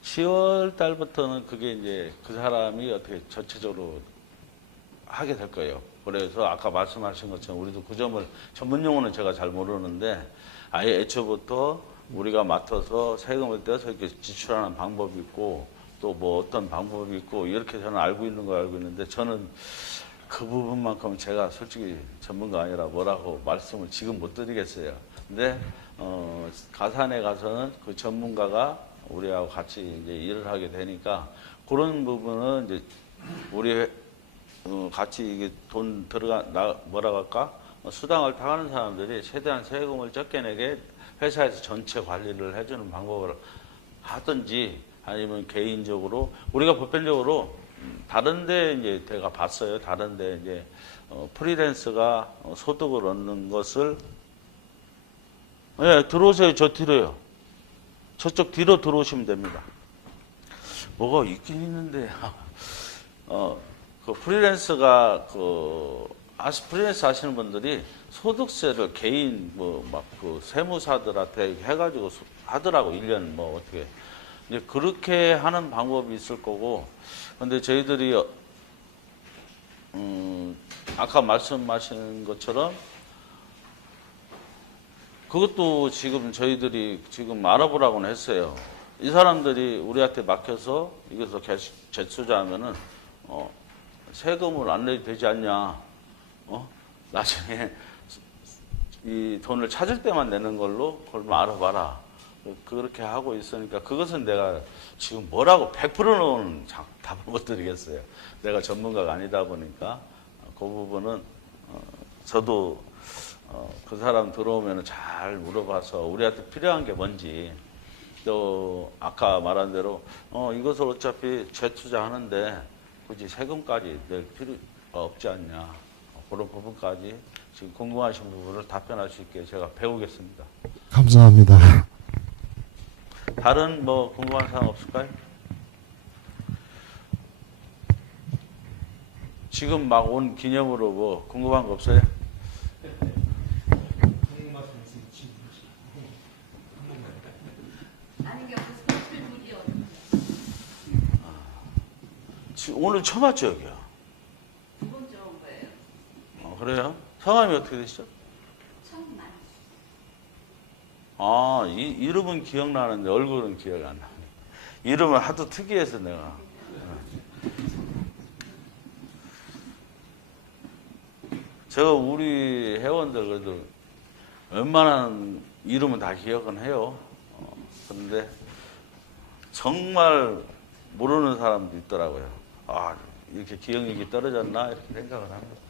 10월 달부터는 그게 이제 그 사람이 어떻게 전체적으로 하게 될 거예요. 그래서 아까 말씀하신 것처럼 우리도 그 점을 전문 용어는 제가 잘 모르는데 아예 애초부터 우리가 맡아서 세금을 떼서 이렇게 지출하는 방법이 있고 또 뭐 어떤 방법이 있고 이렇게 저는 알고 있는 거 알고 있는데 저는 그 부분만큼 제가 솔직히 전문가 아니라 뭐라고 말씀을 지금 못 드리겠어요. 근데 가산에 가서는 그 전문가가 우리하고 같이 이제 일을 하게 되니까 그런 부분은 이제 우리 같이 이게 돈 뭐라고 할까? 수당을 타가는 사람들이 최대한 세금을 적게 내게 회사에서 전체 관리를 해주는 방법을 하든지 아니면 개인적으로 우리가 보편적으로 다른데 이제 제가 봤어요. 다른데 이제 프리랜서가 소득을 얻는 것을 예, 들어오세요. 저 뒤로요. 저쪽 뒤로 들어오시면 됩니다. 뭐가 있긴 있는데 그 프리랜서가 프리랜서 하시는 분들이 소득세를 개인 막 그 세무사들한테 해가지고 하더라고 1년 뭐 어떻게 이제 그렇게 하는 방법이 있을 거고 근데 저희들이 아까 말씀하신 것처럼 그것도 지금 저희들이 지금 알아보라고는 했어요. 이 사람들이 우리한테 맡겨서 이것을 재투자하면은 세금을 안 내도 되지 않냐? 나중에 이 돈을 찾을 때만 내는 걸로 그걸 좀 알아봐라. 그렇게 하고 있으니까 그것은 내가 지금 뭐라고 100%는 답을 못 드리겠어요. 내가 전문가가 아니다 보니까 그 부분은 저도 그 사람 들어오면 잘 물어봐서 우리한테 필요한 게 뭔지, 또 아까 말한 대로 이것을 어차피 재투자하는데 굳이 세금까지 낼 필요 없지 않냐, 그런 부분까지 지금 궁금하신 부분을 답변할 수 있게 제가 배우겠습니다. 감사합니다. 다른 뭐 궁금한 사항 없을까요? 지금 막 온 기념으로 뭐 궁금한 거 없어요? 오늘 처음 왔죠, 여기요? 두 번째 온 거예요. 그래요? 성함이 어떻게 되시죠? 천만. 이름은 기억나는데 얼굴은 기억이 안 나네. 이름은 하도 특이해서 내가. 제가 우리 회원들 그래도 웬만한 이름은 다 기억은 해요. 그런데 정말 모르는 사람도 있더라고요. 이렇게 기억력이 떨어졌나 이렇게 생각을 합니다.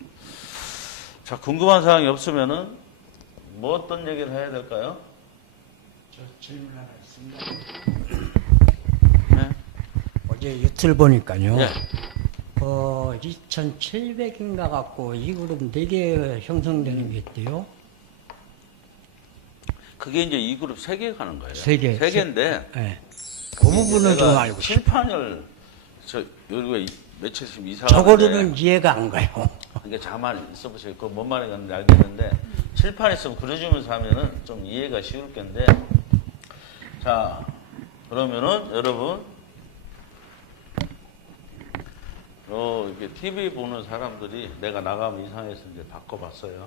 자, 궁금한 사항이 없으면은 뭐 어떤 얘기를 해야 될까요? 저 질문 하나 있습니다. 네. 어제 이틀 보니까요. 네. 2,700인가 갖고 이 그룹 4개 형성되는 게 있대요. 그게 이제 이 그룹 3개 가는 거예요. 세 개. 3개인데 네. 그 부분은 좀 알고 싶어요. 칠판을 여기가 며칠씩 이사. 저거로는 이해가 안 가요. 이게 잠만 있어보세요. 그거 뭔 말인지 알겠는데 칠판 있으면 그려주면서 하면은 좀 이해가 쉬울 건데. 자, 그러면은 여러분 이렇게 TV 보는 사람들이 내가 나가면 이상해서 이제 바꿔봤어요.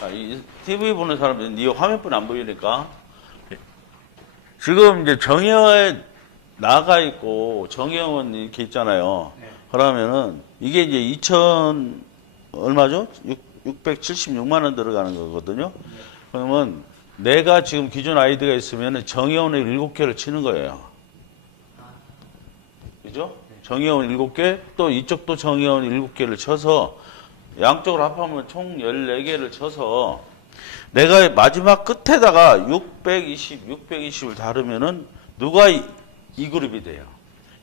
자, 이 TV 보는 사람들은 이 화면뿐 안 보이니까 지금 이제 정의에 나가 있고 정의원 이렇게 있잖아요. 그러면은 이게 이제 얼마죠? 676만 원 들어가는 거거든요. 그러면 내가 지금 기존 아이디가 있으면 정의원을 7개를 치는 거예요. 그죠? 정의원 7개, 또 이쪽도 정의원 7개를 쳐서 양쪽으로 합하면 총 14개를 쳐서 내가 마지막 끝에다가 620을 다르면은 누가 이 그룹이 돼요.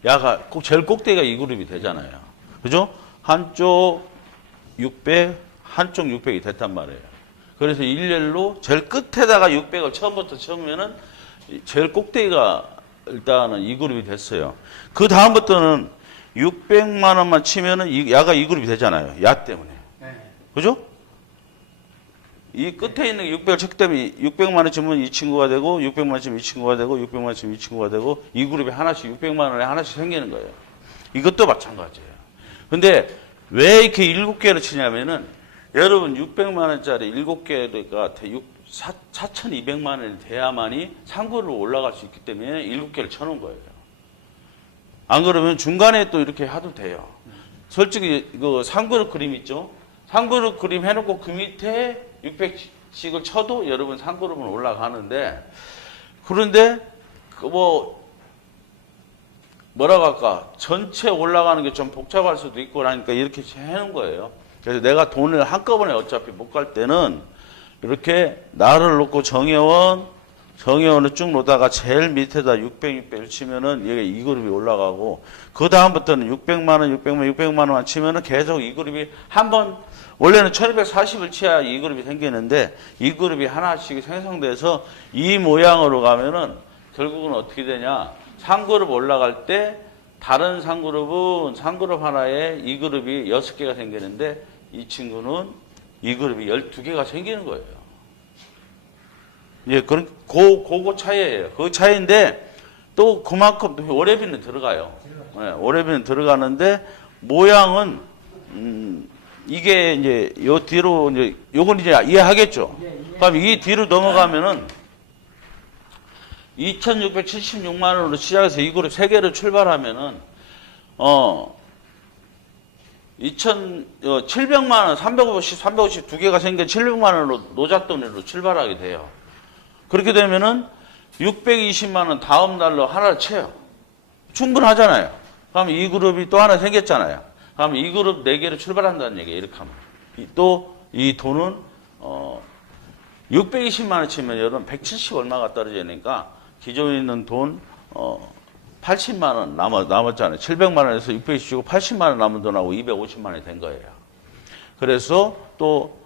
야가 꼭 제일 꼭대기가 이 그룹이 되잖아요. 그죠? 한쪽 600, 한쪽 600이 됐단 말이에요. 그래서 일렬로 제일 끝에다가 600을 처음부터 쳐면은 제일 꼭대기가 일단은 이 그룹이 됐어요. 그 다음부터는 600만 원만 치면은 야가 이 그룹이 되잖아요. 야 때문에. 그죠? 이 끝에 있는 600을 쳤기 때문에 600만 원 치면 이 친구가 되고 600만 원 치면 이 친구가 되고 600만 원 치면 이 친구가 되고 이 그룹이 하나씩 600만 원에 하나씩 생기는 거예요. 이것도 마찬가지예요. 근데 왜 이렇게 7개를 치냐면은 여러분 600만 원짜리 7개가 4,200만 원이 돼야만이 상구로 올라갈 수 있기 때문에 7개를 쳐놓은 거예요. 안 그러면 중간에 또 이렇게 해도 돼요. 솔직히 이거 상그룹 그림 있죠? 상그룹 그림 해놓고 그 밑에 600씩을 쳐도 여러분 상그룹은 올라가는데, 그런데 뭐라고 할까, 전체 올라가는 게 좀 복잡할 수도 있고 그러니까 이렇게 해놓은 거예요. 그래서 내가 돈을 한꺼번에 어차피 못 갈 때는 이렇게 나를 놓고 정의원을 쭉 놓다가 제일 밑에다 600을 치면은 이게 이 그룹이 올라가고, 그 다음부터는 600만 원만 치면은 계속 이 그룹이 원래는 1240을 치야 이 그룹이 생기는데 이 그룹이 하나씩 생성돼서 이 모양으로 가면은 결국은 어떻게 되냐, 상그룹 올라갈 때 다른 상그룹은 상그룹 하나에 이 그룹이 6개가 생기는데 이 친구는 이 그룹이 12개가 생기는 거예요. 예, 그거 차이예요. 그 차이인데 또 그만큼 오래비는 들어가요. 예, 오래비는 들어가는데 모양은 이게 이제 요 뒤로 이제 요건 이제 이해하겠죠. 그럼 이 뒤로 넘어가면은 2,676만 원으로 시작해서 이 그룹 3개를 출발하면은 700만 원, 350 두 개가 생긴 700만 원으로 노잣돈으로 출발하게 돼요. 그렇게 되면은 620만 원 다음 날로 하나를 쳐요. 충분하잖아요. 그럼 이 그룹이 또 하나 생겼잖아요. 그럼 이 그룹 4개를 출발한다는 얘기예요. 이렇게 하면. 또 이 돈은 620만 원 치면 여러분 170 얼마가 떨어지니까 기존에 있는 돈 80만 원 남았잖아요. 700만 원에서 620 주고 80만 원 남은 돈하고 250만 원이 된 거예요. 그래서 또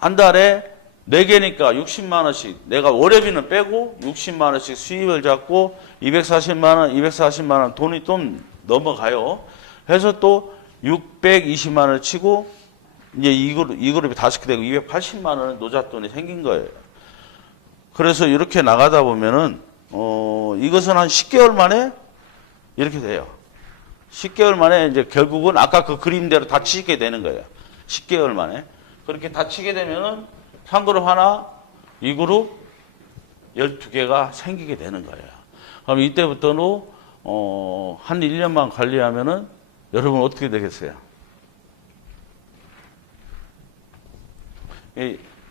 한 달에 4개니까 60만 원씩 내가 월요비는 빼고 60만 원씩 수입을 잡고 240만 원 돈이 좀 넘어가요. 해서 또 620만 원을 치고 이제 이 그룹이 5개 되고 280만 원의 노잣돈이 생긴 거예요. 그래서 이렇게 나가다 보면은 이것은 한 10개월 만에 이렇게 돼요. 10개월 만에 이제 결국은 아까 그 그림대로 다 치게 되는 거예요. 10개월 만에. 그렇게 다 치게 되면은 3그룹 하나, 2그룹 12개가 생기게 되는 거예요. 그럼 이때부터는 한 1년만 관리하면은 여러분 어떻게 되겠어요?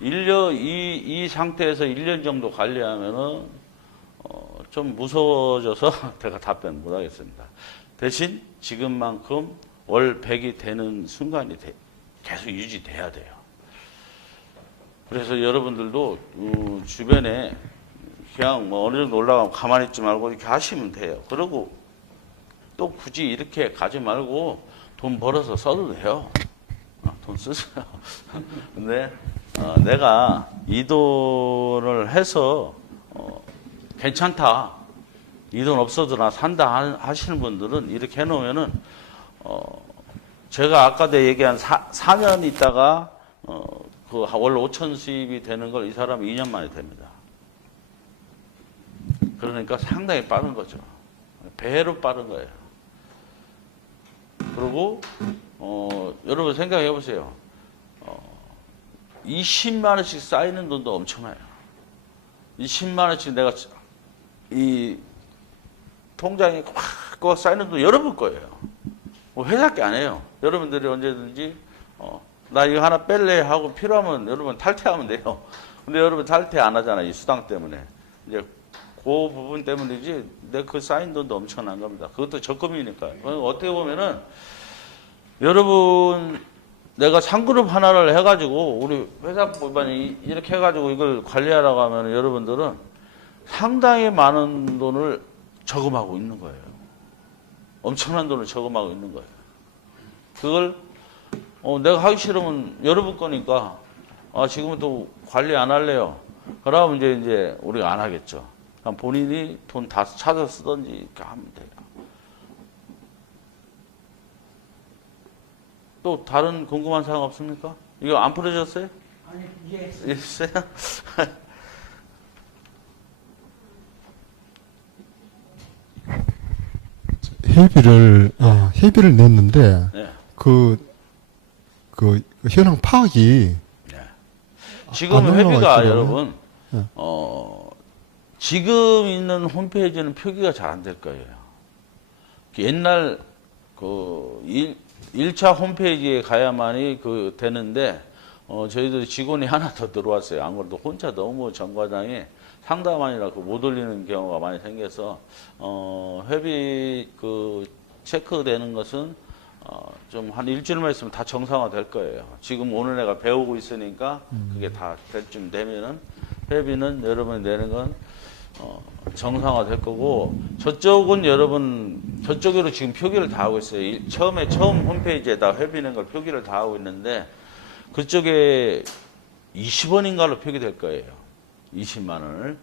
이 상태에서 1년 정도 관리하면은 좀 무서워져서 제가 답변 못 하겠습니다. 대신 지금만큼 월 100이 되는 순간이 계속 유지돼야 돼요. 그래서 여러분들도 주변에 그냥 뭐 어느 정도 올라가면 가만히 있지 말고 이렇게 하시면 돼요. 그리고 또 굳이 이렇게 가지 말고 돈 벌어서 써도 돼요. 돈 쓰세요. 근데 내가 이 돈을 해서 괜찮다. 이 돈 없어도 나 산다 하시는 분들은 이렇게 해놓으면은 제가 아까 얘기한 4년 있다가 그 월 5천 수입이 되는 걸 이 사람이 2년 만에 됩니다. 그러니까 상당히 빠른 거죠. 배로 빠른 거예요. 그리고 여러분 생각해 보세요. 20만 원씩 쌓이는 돈도 엄청나요. 20만 원씩 내가 이 통장에 꽉 쌓이는 돈 여러분 거예요. 뭐 회사께 안 해요. 여러분들이 언제든지 나 이거 하나 뺄래 하고 필요하면 여러분 탈퇴하면 돼요. 근데 여러분 탈퇴 안 하잖아요. 이 수당 때문에. 이제 그 부분 때문이지 내 그 쌓인 돈도 엄청난 겁니다. 그것도 적금이니까. 어떻게 보면은 여러분 내가 3그룹 하나를 해가지고 우리 회사 법안이 이렇게 해가지고 이걸 관리하라고 하면 여러분들은 상당히 많은 돈을 저금하고 있는 거예요. 엄청난 돈을 저금하고 있는 거예요. 그걸 내가 하기 싫으면 여러분 거니까 지금부터 관리 안 할래요. 그러면 이제 우리가 안 하겠죠. 그럼 본인이 돈 다 찾아 쓰든지 이렇게 하면 돼요. 또 다른 궁금한 사항 없습니까? 이거 안 풀어졌어요? 아니, 이게 있어요? 회비를 냈는데 네. 그 현황 파악이 지금 안 올라와 회비가 있더라고요. 여러분 네. 지금 있는 홈페이지는 표기가 잘 안 될 거예요. 옛날 그 1차 홈페이지에 가야만이 되는데 저희들 직원이 하나 더 들어왔어요. 안 그래도 혼자 너무 정과장이 상담하느라 못 올리는 경우가 많이 생겨서 회비 체크되는 것은 좀 한 일주일만 있으면 다 정상화 될 거예요. 지금 오늘 내가 배우고 있으니까 그게 다 될 쯤 되면은 회비는 여러분이 내는 건 정상화 될 거고 저쪽은 여러분 저쪽으로 지금 표기를 다 하고 있어요. 처음 홈페이지에다 회비 낸 걸 표기를 다 하고 있는데 그쪽에 20원인가로 표기될 거예요. 20만 원을.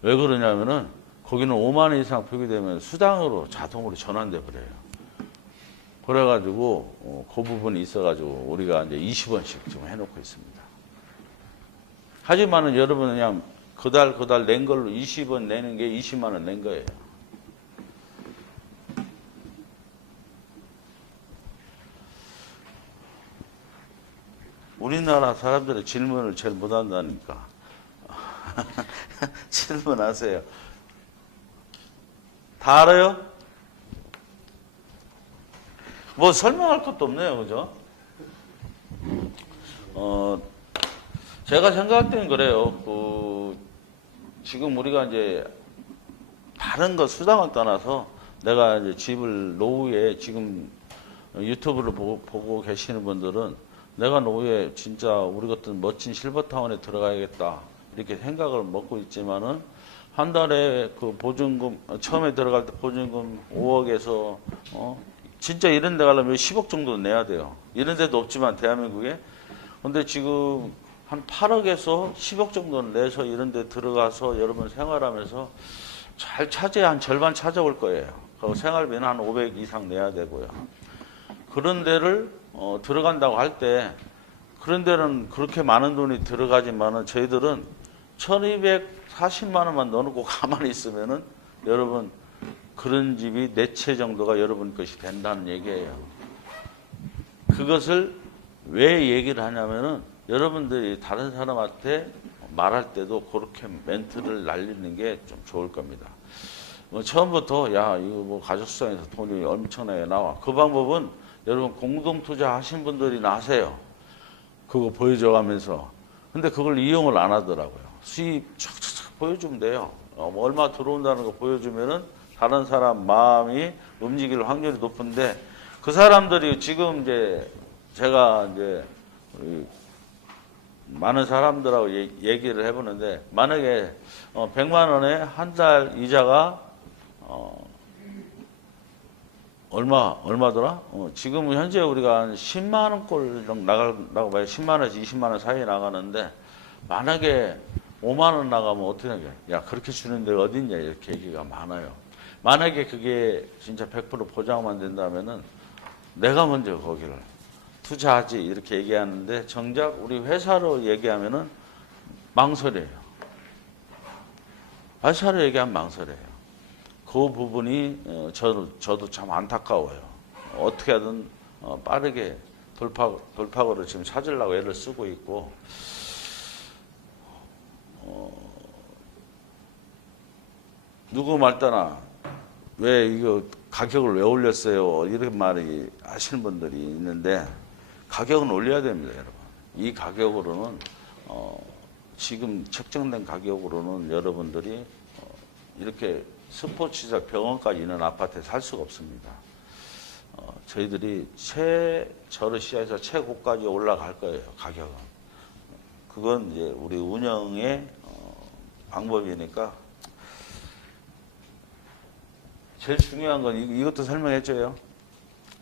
왜 그러냐면은 거기는 5만 원 이상 표기되면 수당으로 자동으로 전환돼 버려요. 그래가지고 그 부분이 있어가지고 우리가 이제 20원씩 좀 해놓고 있습니다. 하지만은 여러분 그냥 그달 낸 걸로 20원 내는 게 20만 원 낸 거예요. 우리나라 사람들의 질문을 제일 못한다니까. 질문하세요. 다 알아요? 뭐 설명할 것도 없네요, 그죠? 제가 생각할 때는 그래요. 지금 우리가 이제 다른 거 수당을 떠나서 내가 이제 집을 노후에 지금 유튜브를 보고 계시는 분들은 내가 노후에 진짜 우리 같은 멋진 실버타운에 들어가야겠다 이렇게 생각을 먹고 있지만은 한 달에 그 보증금 처음에 들어갈 때 보증금 5억에서 진짜 이런 데 가려면 10억 정도 내야 돼요. 이런 데도 없지만 대한민국에. 근데 지금 한 8억에서 10억 정도는 내서 이런 데 들어가서 여러분 생활하면서 잘 찾아야 한 절반 찾아올 거예요. 그리고 생활비는 한 500 이상 내야 되고요. 그런 데를 들어간다고 할 때 그런 데는 그렇게 많은 돈이 들어가지만은 저희들은 1240만 원만 넣어놓고 가만히 있으면은 여러분 그런 집이 4채 정도가 여러분 것이 된다는 얘기예요. 그것을 왜 얘기를 하냐면은 여러분들이 다른 사람한테 말할 때도 그렇게 멘트를 날리는 게 좀 좋을 겁니다. 처음부터 야 이거 뭐 가족수당에서 돈이 엄청나게 나와. 그 방법은 여러분 공동투자 하신 분들이나 하세요. 그거 보여줘가면서. 근데 그걸 이용을 안 하더라고요. 수입 촥촥 보여주면 돼요. 얼마 들어온다는 거 보여주면은 다른 사람 마음이 움직일 확률이 높은데 그 사람들이 지금 이제 제가 이제 많은 사람들하고 얘기를 해보는데 만약에 100만 원에 한 달 이자가 얼마더라? 지금 현재 우리가 한 10만 원꼴 나가고 봐요. 10만 원에서 20만 원 사이에 나가는데 만약에 5만 원 나가면 어떻게 하냐? 야 그렇게 주는 데가 어딨냐 이렇게 얘기가 많아요. 만약에 그게 진짜 100% 보장만 된다면은 내가 먼저 거기를 투자하지 이렇게 얘기하는데 정작 우리 회사로 얘기하면은 망설여요. 회사로 얘기하면 망설여요. 그 부분이 저도 참 안타까워요. 어떻게 하든 빠르게 돌파구를 지금 찾으려고 애를 쓰고 있고 누구 말따나 왜 이거 가격을 왜 올렸어요? 이런 말이 하시는 분들이 있는데 가격은 올려야 됩니다, 여러분. 이 가격으로는 지금 책정된 가격으로는 여러분들이 이렇게 스포츠자 병원까지 있는 아파트에 살 수가 없습니다. 저희들이 저러시장에서 최고까지 올라갈 거예요, 가격은. 그건 이제 우리 운영의 방법이니까 제일 중요한 건 이것도 설명해줘요.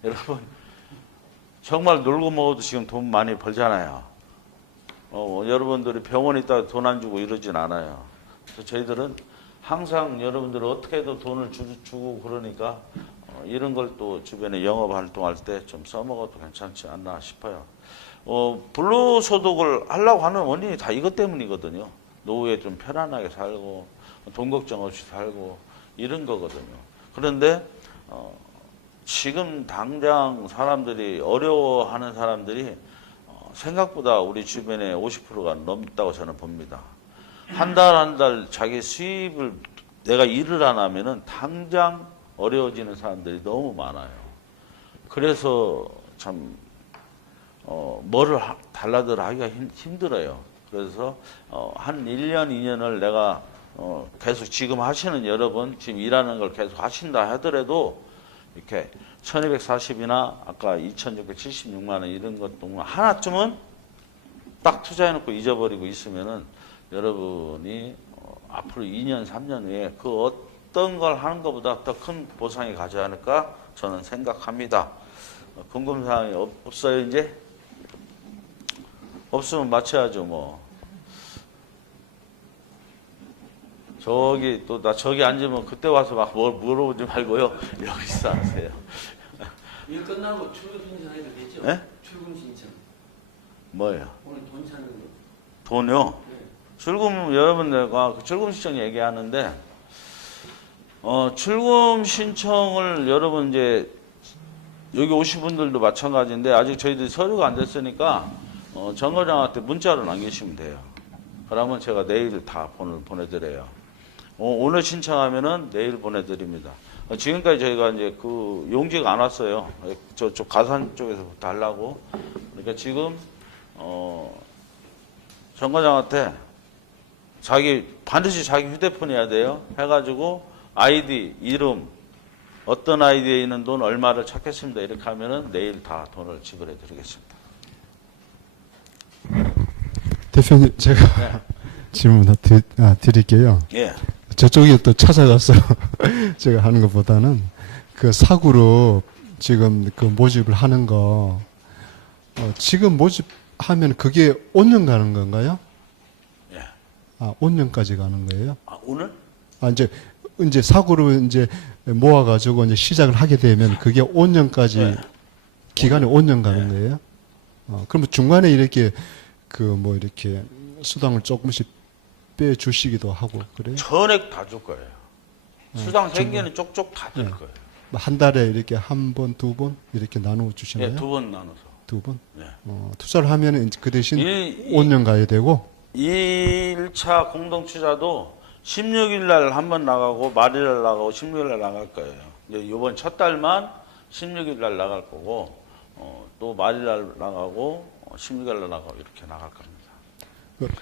여러분 정말 놀고 먹어도 지금 돈 많이 벌잖아요. 여러분들이 병원에 있다가 돈 안 주고 이러진 않아요. 그래서 저희들은 항상 여러분들이 어떻게든 돈을 주고 그러니까 이런 걸 또 주변에 영업 활동할 때 좀 써먹어도 괜찮지 않나 싶어요. 불로소득을 하려고 하는 원인이 다 이것 때문이거든요. 노후에 좀 편안하게 살고 돈 걱정 없이 살고 이런 거거든요. 그런데 지금 당장 사람들이 어려워하는 사람들이 생각보다 우리 주변에 50%가 넘다고 저는 봅니다. 한 달 자기 수입을 내가 일을 안 하면은 당장 어려워지는 사람들이 너무 많아요. 그래서 참 뭐를 달라들 하기가 힘들어요. 그래서 한 1년, 2년을 내가 계속 지금 하시는 여러분, 지금 일하는 걸 계속 하신다 하더라도 이렇게 1240이나 아까 2676만 원 이런 것도 하나쯤은 딱 투자해놓고 잊어버리고 있으면은 여러분이 앞으로 2년, 3년 후에 그 어떤 걸 하는 것보다 더 큰 보상이 가지 않을까 저는 생각합니다. 궁금사항이 없어요, 이제? 없으면 마쳐야죠, 뭐. 저기, 또, 나 저기 앉으면 그때 와서 막 뭘 물어보지 말고요. 여기서 하세요. 일 끝나고 출근 신청해도 되죠? 네? 출근 신청. 뭐예요? 오늘 돈 찾는 거. 돈요? 네. 출금, 여러분들과 출금 신청 얘기하는데, 출금 신청을 여러분 이제, 여기 오신 분들도 마찬가지인데, 아직 저희들이 서류가 안 됐으니까, 정거장한테 문자로 남기시면 돼요. 그러면 제가 내일 다 보내드려요. 오늘 신청하면은 내일 보내드립니다. 지금까지 저희가 이제 그 용지가 안 왔어요. 저쪽 가산 쪽에서부터 하려고. 그러니까 지금, 정거장한테 반드시 자기 휴대폰이어야 돼요. 해가지고 아이디, 이름, 어떤 아이디에 있는 돈 얼마를 찾겠습니다. 이렇게 하면은 내일 다 돈을 지불해 드리겠습니다. 대표님, 제가 질문 드릴게요. 예. 저쪽에 또 찾아가서 제가 하는 것보다는 그 사구로 지금 그 모집을 하는 거, 지금 모집하면 그게 5년 가는 건가요? 예. 5년까지 가는 거예요? 오늘? 이제 사구로 이제 모아가지고 이제 시작을 하게 되면 그게 5년까지 네. 기간이 5년 가는 거예요? 그러면 중간에 이렇게 이렇게 수당을 조금씩 빼주시기도 하고 그래요? 전액 다 줄 거예요. 수당 생기는 쪽쪽 다 줄 네. 거예요. 한 달에 이렇게 한 번, 두 번 이렇게 나누어 주시나요? 예, 2번 나눠서. 두 번? 네. 투자를 하면 그 대신 이- 5년 가야 되고 1차 공동 투자도 16일 날 한 번 나가고 말일 날 나가고 16일 날 나갈 거예요. 이제 이번 첫 달만 16일 날 나갈 거고 또 말일 날 나가고 16일 날 나가고 이렇게 나갈 겁니다.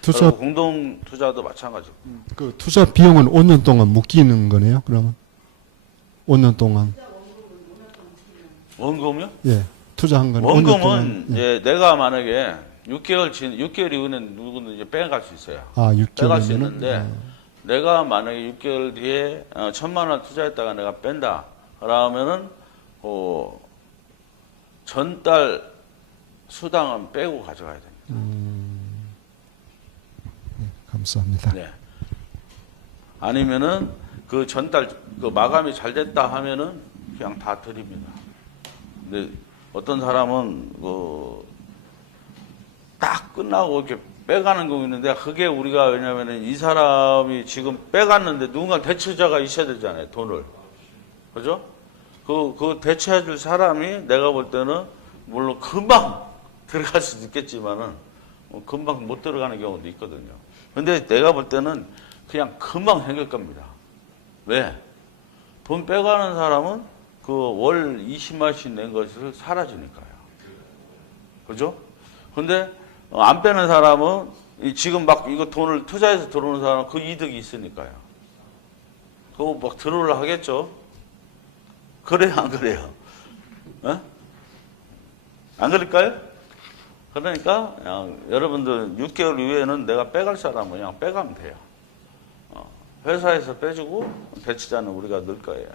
투자 그리고 공동 투자도 마찬가지고. 그 투자 비용은 5년 동안 묶이는 거네요. 그러면 5년 동안 원금요? 예 투자한 거는 5년 동안 원금은 이제 내가 만약에 6개월 이후에 누구든 이제 빼갈 수 있어요. 6개월이면 빼갈 수 있는데 내가 만약에 6개월 뒤에 1,000만 원 투자했다가 내가 뺀다. 그러면은 전달 수당은 빼고 가져가야 됩니다. 감사합니다. 네. 아니면은 그 전달 그 마감이 잘 됐다 하면은 그냥 다 드립니다. 근데 어떤 사람은 딱 끝나고 이렇게 빼가는 경우 있는데 그게 우리가 왜냐면은 이 사람이 지금 빼갔는데 누군가 대체자가 있어야 되잖아요. 돈을. 그죠? 그 대체해줄 사람이 내가 볼 때는 물론 금방 들어갈 수도 있겠지만은 금방 못 들어가는 경우도 있거든요. 근데 내가 볼 때는 그냥 금방 생길 겁니다. 왜? 돈 빼가는 사람은 그 월 20만씩 낸 것을 사라지니까요. 그죠? 근데 안 빼는 사람은 지금 막 이거 돈을 투자해서 들어오는 사람은 그 이득이 있으니까요. 그거 막 들어오려 하겠죠? 그래요, 안 그래요? 안 그럴까요? 그러니까 여러분들 6개월 이후에는 내가 빼갈 사람은 그냥 빼가면 돼요. 회사에서 빼주고 대치자는 우리가 넣을 거예요.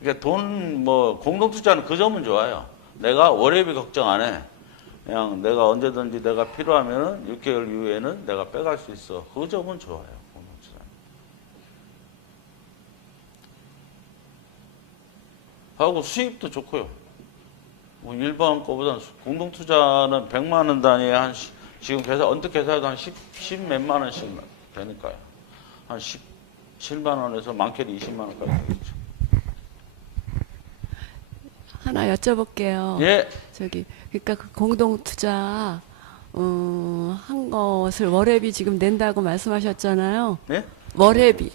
그러니까 공동투자는 그 점은 좋아요. 내가 월회비 걱정 안 해. 그냥 내가 언제든지 내가 필요하면은 6개월 이후에는 내가 빼갈 수 있어. 그 점은 좋아요. 공동투자는. 하고 수입도 좋고요. 일반 거보다는 공동투자는 100만 원 단위에 지금 언뜻 계산해도 한 10 몇만 원씩 되니까요. 한 17만 원에서 많게는 20만 원까지 되겠죠. 하나 여쭤볼게요. 예. 그러니까 그 공동 투자 한 것을 월회비 지금 낸다고 말씀하셨잖아요. 네? 월회비.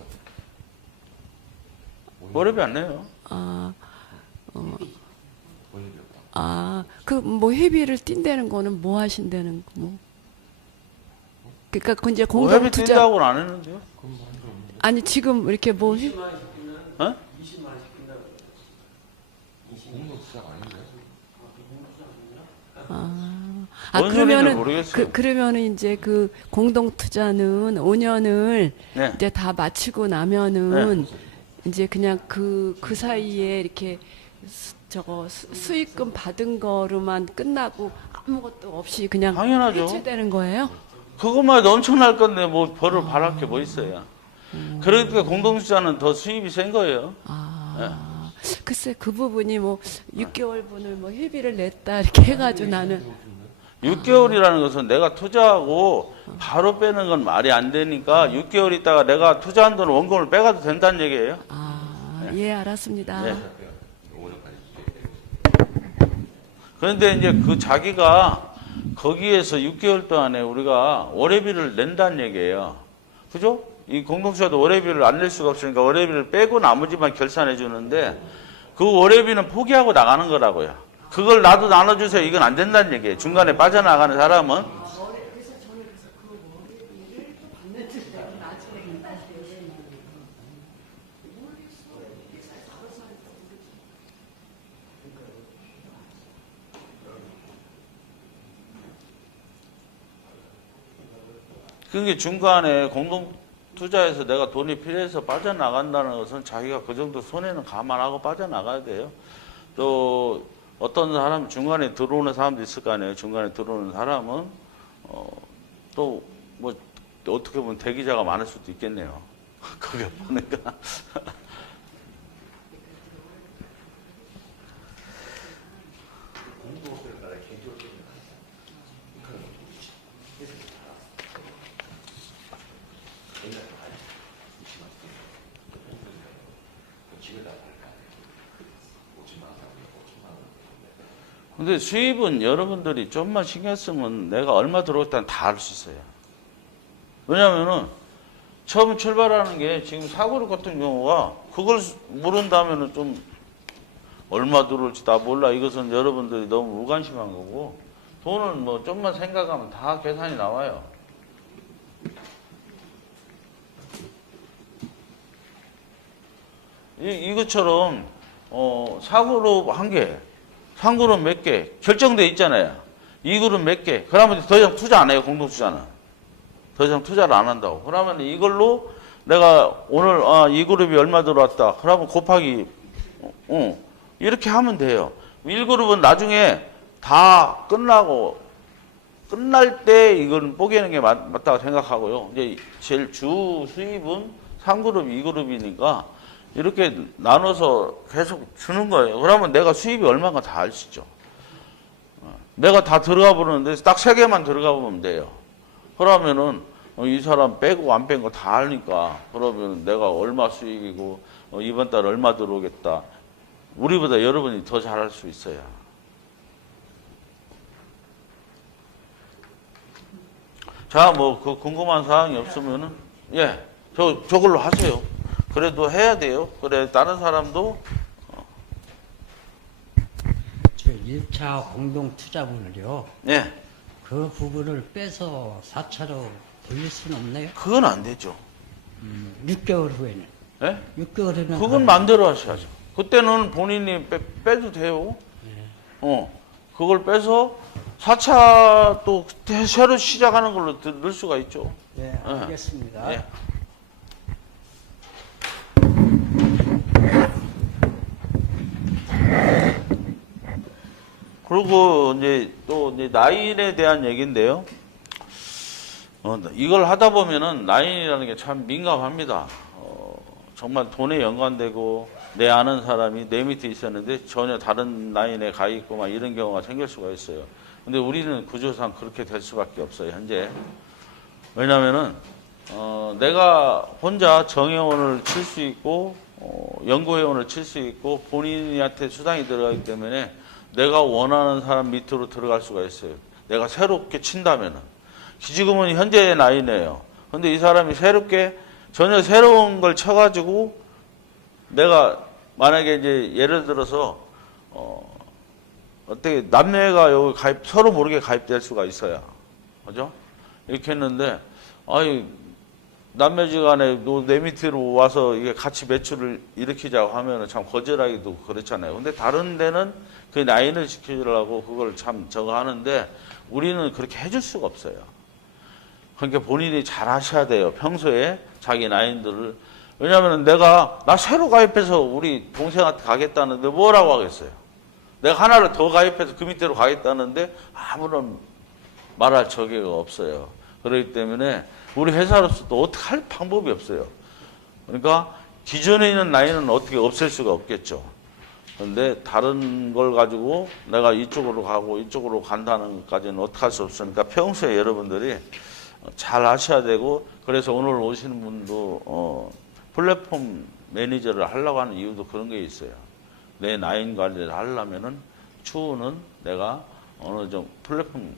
월요비 안 내요. 그 회비를 띈다는 거는 뭐 하신다는 거 뭐? 그러니까 이제 공동 월요비 투자 뛴다고는 안 했는데요. 아니 지금 이렇게 어? 뭔 소리인지 그러면은 모르겠어요. 그러면은 이제 그 공동 투자는 5년을 네. 이제 다 마치고 나면은 이제 그냥 그 사이에 이렇게 수익금 받은 거로만 끝나고 아무것도 없이 그냥 당연하죠. 해체되는 거예요? 그것만 해도 엄청날 건데 뭐 벌을 바랄 게 뭐 있어요. 그러니까 공동투자는 더 수입이 센 거예요. 글쎄 그 부분이 6개월 분을 회비를 냈다 이렇게 해가지고 나는 6개월이라는 것은 내가 투자하고 바로 빼는 건 말이 안 되니까 6개월 있다가 내가 투자한 돈을 원금을 빼가도 된다는 얘기예요. 예 알았습니다. 네. 그런데 이제 그 자기가 거기에서 6개월 동안에 우리가 월회비를 낸다는 얘기예요. 그죠? 이 공동투자도 월회비를 안 낼 수가 없으니까 월회비를 빼고 나머지만 결산해 주는데 그 월회비는 포기하고 나가는 거라고요. 그걸 나도 나눠주세요. 이건 안 된다는 얘기예요. 중간에 빠져나가는 사람은. 그게 중간에 공동 투자해서 내가 돈이 필요해서 빠져나간다는 것은 자기가 그 정도 손해는 감안하고 빠져나가야 돼요. 또 어떤 사람 중간에 들어오는 사람도 있을 거 아니에요. 중간에 들어오는 사람은 또 뭐 어떻게 보면 대기자가 많을 수도 있겠네요. 거기 보니까. 근데 수입은 여러분들이 좀만 신경 쓰면 내가 얼마 들어왔다는 다 알 수 있어요. 왜냐면은 처음 출발하는 게 지금 사고력 같은 경우가 그걸 모른다면은 좀 얼마 들어올지 다 몰라. 이것은 여러분들이 너무 무관심한 거고 돈은 뭐 좀만 생각하면 다 계산이 나와요. 이것처럼 사고로 한 개, 상그룹 몇 개 결정돼 있잖아요. 2그룹 몇 개. 그러면 더 이상 투자 안 해요. 공동투자는. 더 이상 투자를 안 한다고. 그러면 이걸로 내가 오늘 2그룹이 얼마 들어왔다. 그러면 곱하기 이렇게 하면 돼요. 1그룹은 나중에 다 끝나고 끝날 때 이건 뽀개는 게 맞다고 생각하고요. 이제 제일 주 수입은 3그룹, 2그룹이니까 이렇게 나눠서 계속 주는 거예요. 그러면 내가 수입이 얼마인가 다 알 수 있죠. 내가 다 들어가 보는데 딱 3개만 들어가 보면 돼요. 그러면은 이 사람 빼고 안 뺀 거 다 아니까 그러면 내가 얼마 수익이고 이번 달 얼마 들어오겠다. 우리보다 여러분이 더 잘할 수 있어요. 자, 뭐 그 궁금한 사항이 없으면은 예, 저걸로 하세요. 그래도 해야 돼요. 그래 다른 사람도 저 1차 공동 투자분을요. 예, 그 부분을 빼서 4차로 돌릴 수는 없나요? 그건 안 되죠. 6개월 후에는. 예? 6개월 후에는. 그건 마음대로 하셔야죠. 그때는 본인이 빼도 돼요. 그걸 빼서 4차 또 새로 시작하는 걸로 넣을 수가 있죠. 네, 알겠습니다. 예. 그리고 이제 또 이제 나인에 대한 얘기인데요. 이걸 하다 보면은 나인이라는 게 참 민감합니다. 정말 돈에 연관되고 내 아는 사람이 내 밑에 있었는데 전혀 다른 라인에 가 있고 막 이런 경우가 생길 수가 있어요. 근데 우리는 구조상 그렇게 될 수밖에 없어요, 현재. 왜냐면은 내가 혼자 정회원을 칠 수 있고 연구회원을 칠 수 있고 본인한테 수당이 들어가기 때문에 내가 원하는 사람 밑으로 들어갈 수가 있어요. 내가 새롭게 친다면은. 지금은 현재의 라인이에요. 근데 이 사람이 새롭게 전혀 새로운 걸 쳐가지고 내가 만약에 이제 예를 들어서 어떻게 남매가 여기 서로 모르게 가입될 수가 있어요. 그죠? 이렇게 했는데 아이 남매지간에 내 밑으로 와서 이게 같이 매출을 일으키자고 하면은 참 거절하기도 그렇잖아요. 근데 다른 데는 그 라인을 지키려고 그걸 참 저거 하는데 우리는 그렇게 해줄 수가 없어요. 그러니까 본인이 잘 하셔야 돼요. 평소에 자기 라인들을. 왜냐하면 나 새로 가입해서 우리 동생한테 가겠다는데 뭐라고 하겠어요? 내가 하나를 더 가입해서 그 밑으로 가겠다는데 아무런 말할 저기가 없어요. 그렇기 때문에 우리 회사로서도 어떻게 할 방법이 없어요. 그러니까 기존에 있는 라인은 어떻게 없앨 수가 없겠죠. 그런데 다른 걸 가지고 내가 이쪽으로 가고 이쪽으로 간다는 것까지는 어떻게 할 수 없으니까 평소에 여러분들이 잘 하셔야 되고 그래서 오늘 오시는 분도 플랫폼 매니저를 하려고 하는 이유도 그런 게 있어요. 내 라인 관리를 하려면은 추후는 내가 어느 정도 플랫폼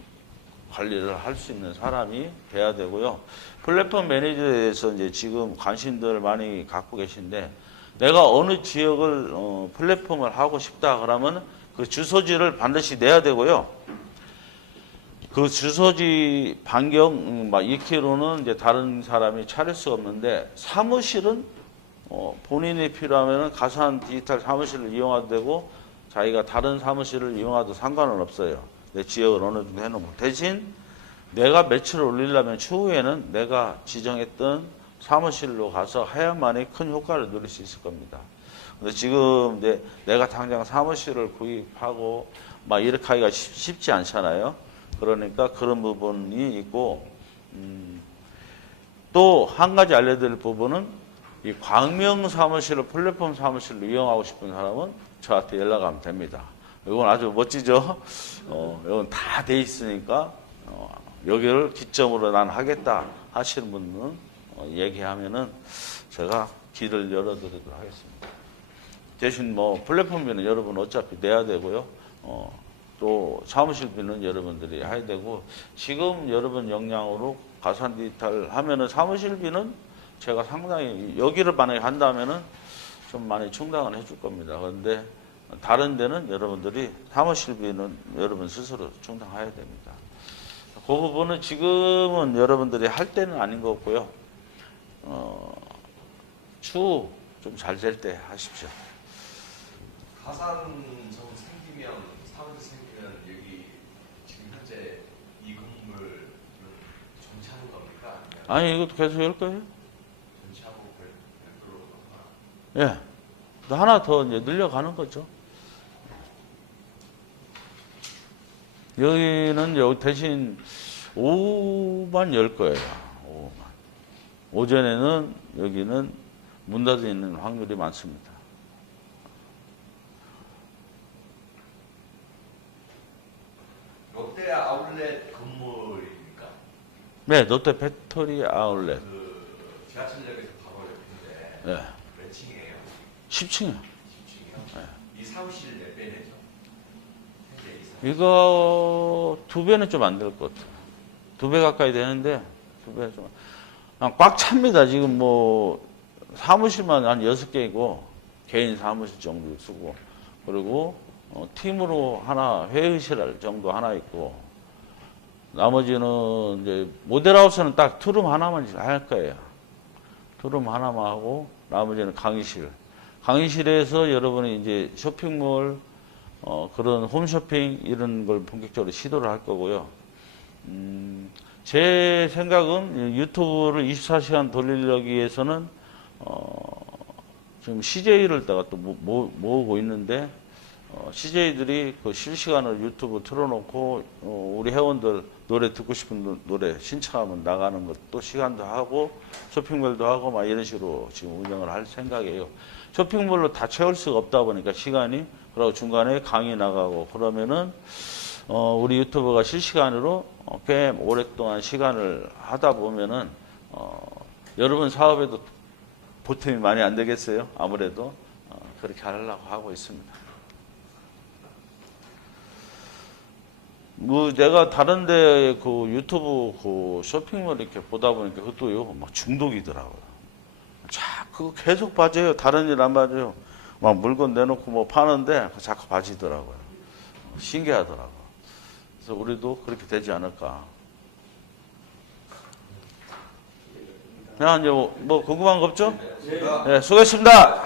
관리를 할 수 있는 사람이 돼야 되고요. 플랫폼 매니저에 대해서 이제 지금 관심들 많이 갖고 계신데 내가 어느 지역을 플랫폼을 하고 싶다 그러면 그 주소지를 반드시 내야 되고요. 그 주소지 반경 막 2km는 이제 다른 사람이 차릴 수가 없는데 사무실은 본인이 필요하면 가산 디지털 사무실을 이용해도 되고 자기가 다른 사무실을 이용해도 상관은 없어요. 내 지역을 어느 정도 해놓으면 대신 내가 매출을 올리려면 추후에는 내가 지정했던 사무실로 가서 해야만이 큰 효과를 누릴 수 있을 겁니다. 근데 지금 내가 당장 사무실을 구입하고 막 이렇게 하기가 쉽지 않잖아요. 그러니까 그런 부분이 있고, 또 한 가지 알려드릴 부분은 이 광명 사무실을 플랫폼 사무실로 이용하고 싶은 사람은 저한테 연락하면 됩니다. 이건 아주 멋지죠? 이건 다 돼 있으니까, 여기를 기점으로 난 하겠다 하시는 분은 얘기하면은 제가 길을 열어드리도록 하겠습니다. 대신 뭐 플랫폼비는 여러분 어차피 내야 되고요. 또 사무실비는 여러분들이 해야 되고, 지금 여러분 역량으로 가산 디지털 하면은 사무실비는 제가 상당히 여기를 만약에 한다면은 좀 많이 충당을 해줄 겁니다. 그런데 다른 데는 여러분들이 사무실비는 여러분 스스로 충당해야 됩니다. 그 부분은 지금은 여러분들이 할 때는 아닌 것 같고요. 추후 좀 잘 될 때 하십시오. 가산점 생기면 사무실 생기면 여기 지금 현재 이 건물 정치하는 겁니까? 아니면 아니 이것도 계속 열 거예요? 정치하고 별도로 예. 하나 더 이제 늘려가는 거죠. 여기는 여기 대신 오후만 열 거예요. 오후만. 오전에는 여기는 문 닫아 있는 확률이 많습니다. 롯데 아울렛 건물입니까? 네, 롯데 팩토리 아울렛. 그 지하철역에서 바로 옆인데 네. 몇 층이에요? 10층이요. 10층이요? 이 사무실 몇 배내죠? 현재 이 사무실. 이거 2배는 좀 안 될 것 같아요. 2배 가까이 되는데 2배 좀. 꽉 찹니다. 지금 뭐 사무실만 한 6개이고 개인 사무실 정도 쓰고, 그리고 팀으로 하나 회의실 정도 하나 있고, 나머지는 이제 모델하우스는 딱 투룸 하나만 할 거예요. 투룸 하나만 하고 나머지는 강의실. 강의실에서 여러분이 이제 쇼핑몰, 그런 홈쇼핑 이런 걸 본격적으로 시도를 할 거고요. 제 생각은 유튜브를 24시간 돌리기 위해서는 지금 CJ를 내가 또 모으고 있는데, CJ들이 그 실시간으로 유튜브 틀어놓고 우리 회원들 노래 듣고 싶은 노래 신청하면 나가는 것도 시간도 하고 쇼핑몰도 하고 막 이런 식으로 지금 운영을 할 생각이에요. 쇼핑몰로 다 채울 수가 없다 보니까 시간이, 그리고 중간에 강의 나가고 그러면은 우리 유튜버가 실시간으로 꽤 오랫동안 시간을 하다 보면은 여러분 사업에도 보탬이 많이 안 되겠어요? 아무래도 그렇게 하려고 하고 있습니다. 뭐 내가 다른데 그 유튜브 그 쇼핑몰 이렇게 보다 보니까 그것도요 막 중독이더라고요. 자꾸 계속 봐줘요. 다른 일 안 봐줘요. 막 물건 내놓고 뭐 파는데 자꾸 봐지더라고요. 신기하더라고요. 그래서 우리도 그렇게 되지 않을까. 그냥 이제 뭐 궁금한 거 없죠? 네, 수고했습니다.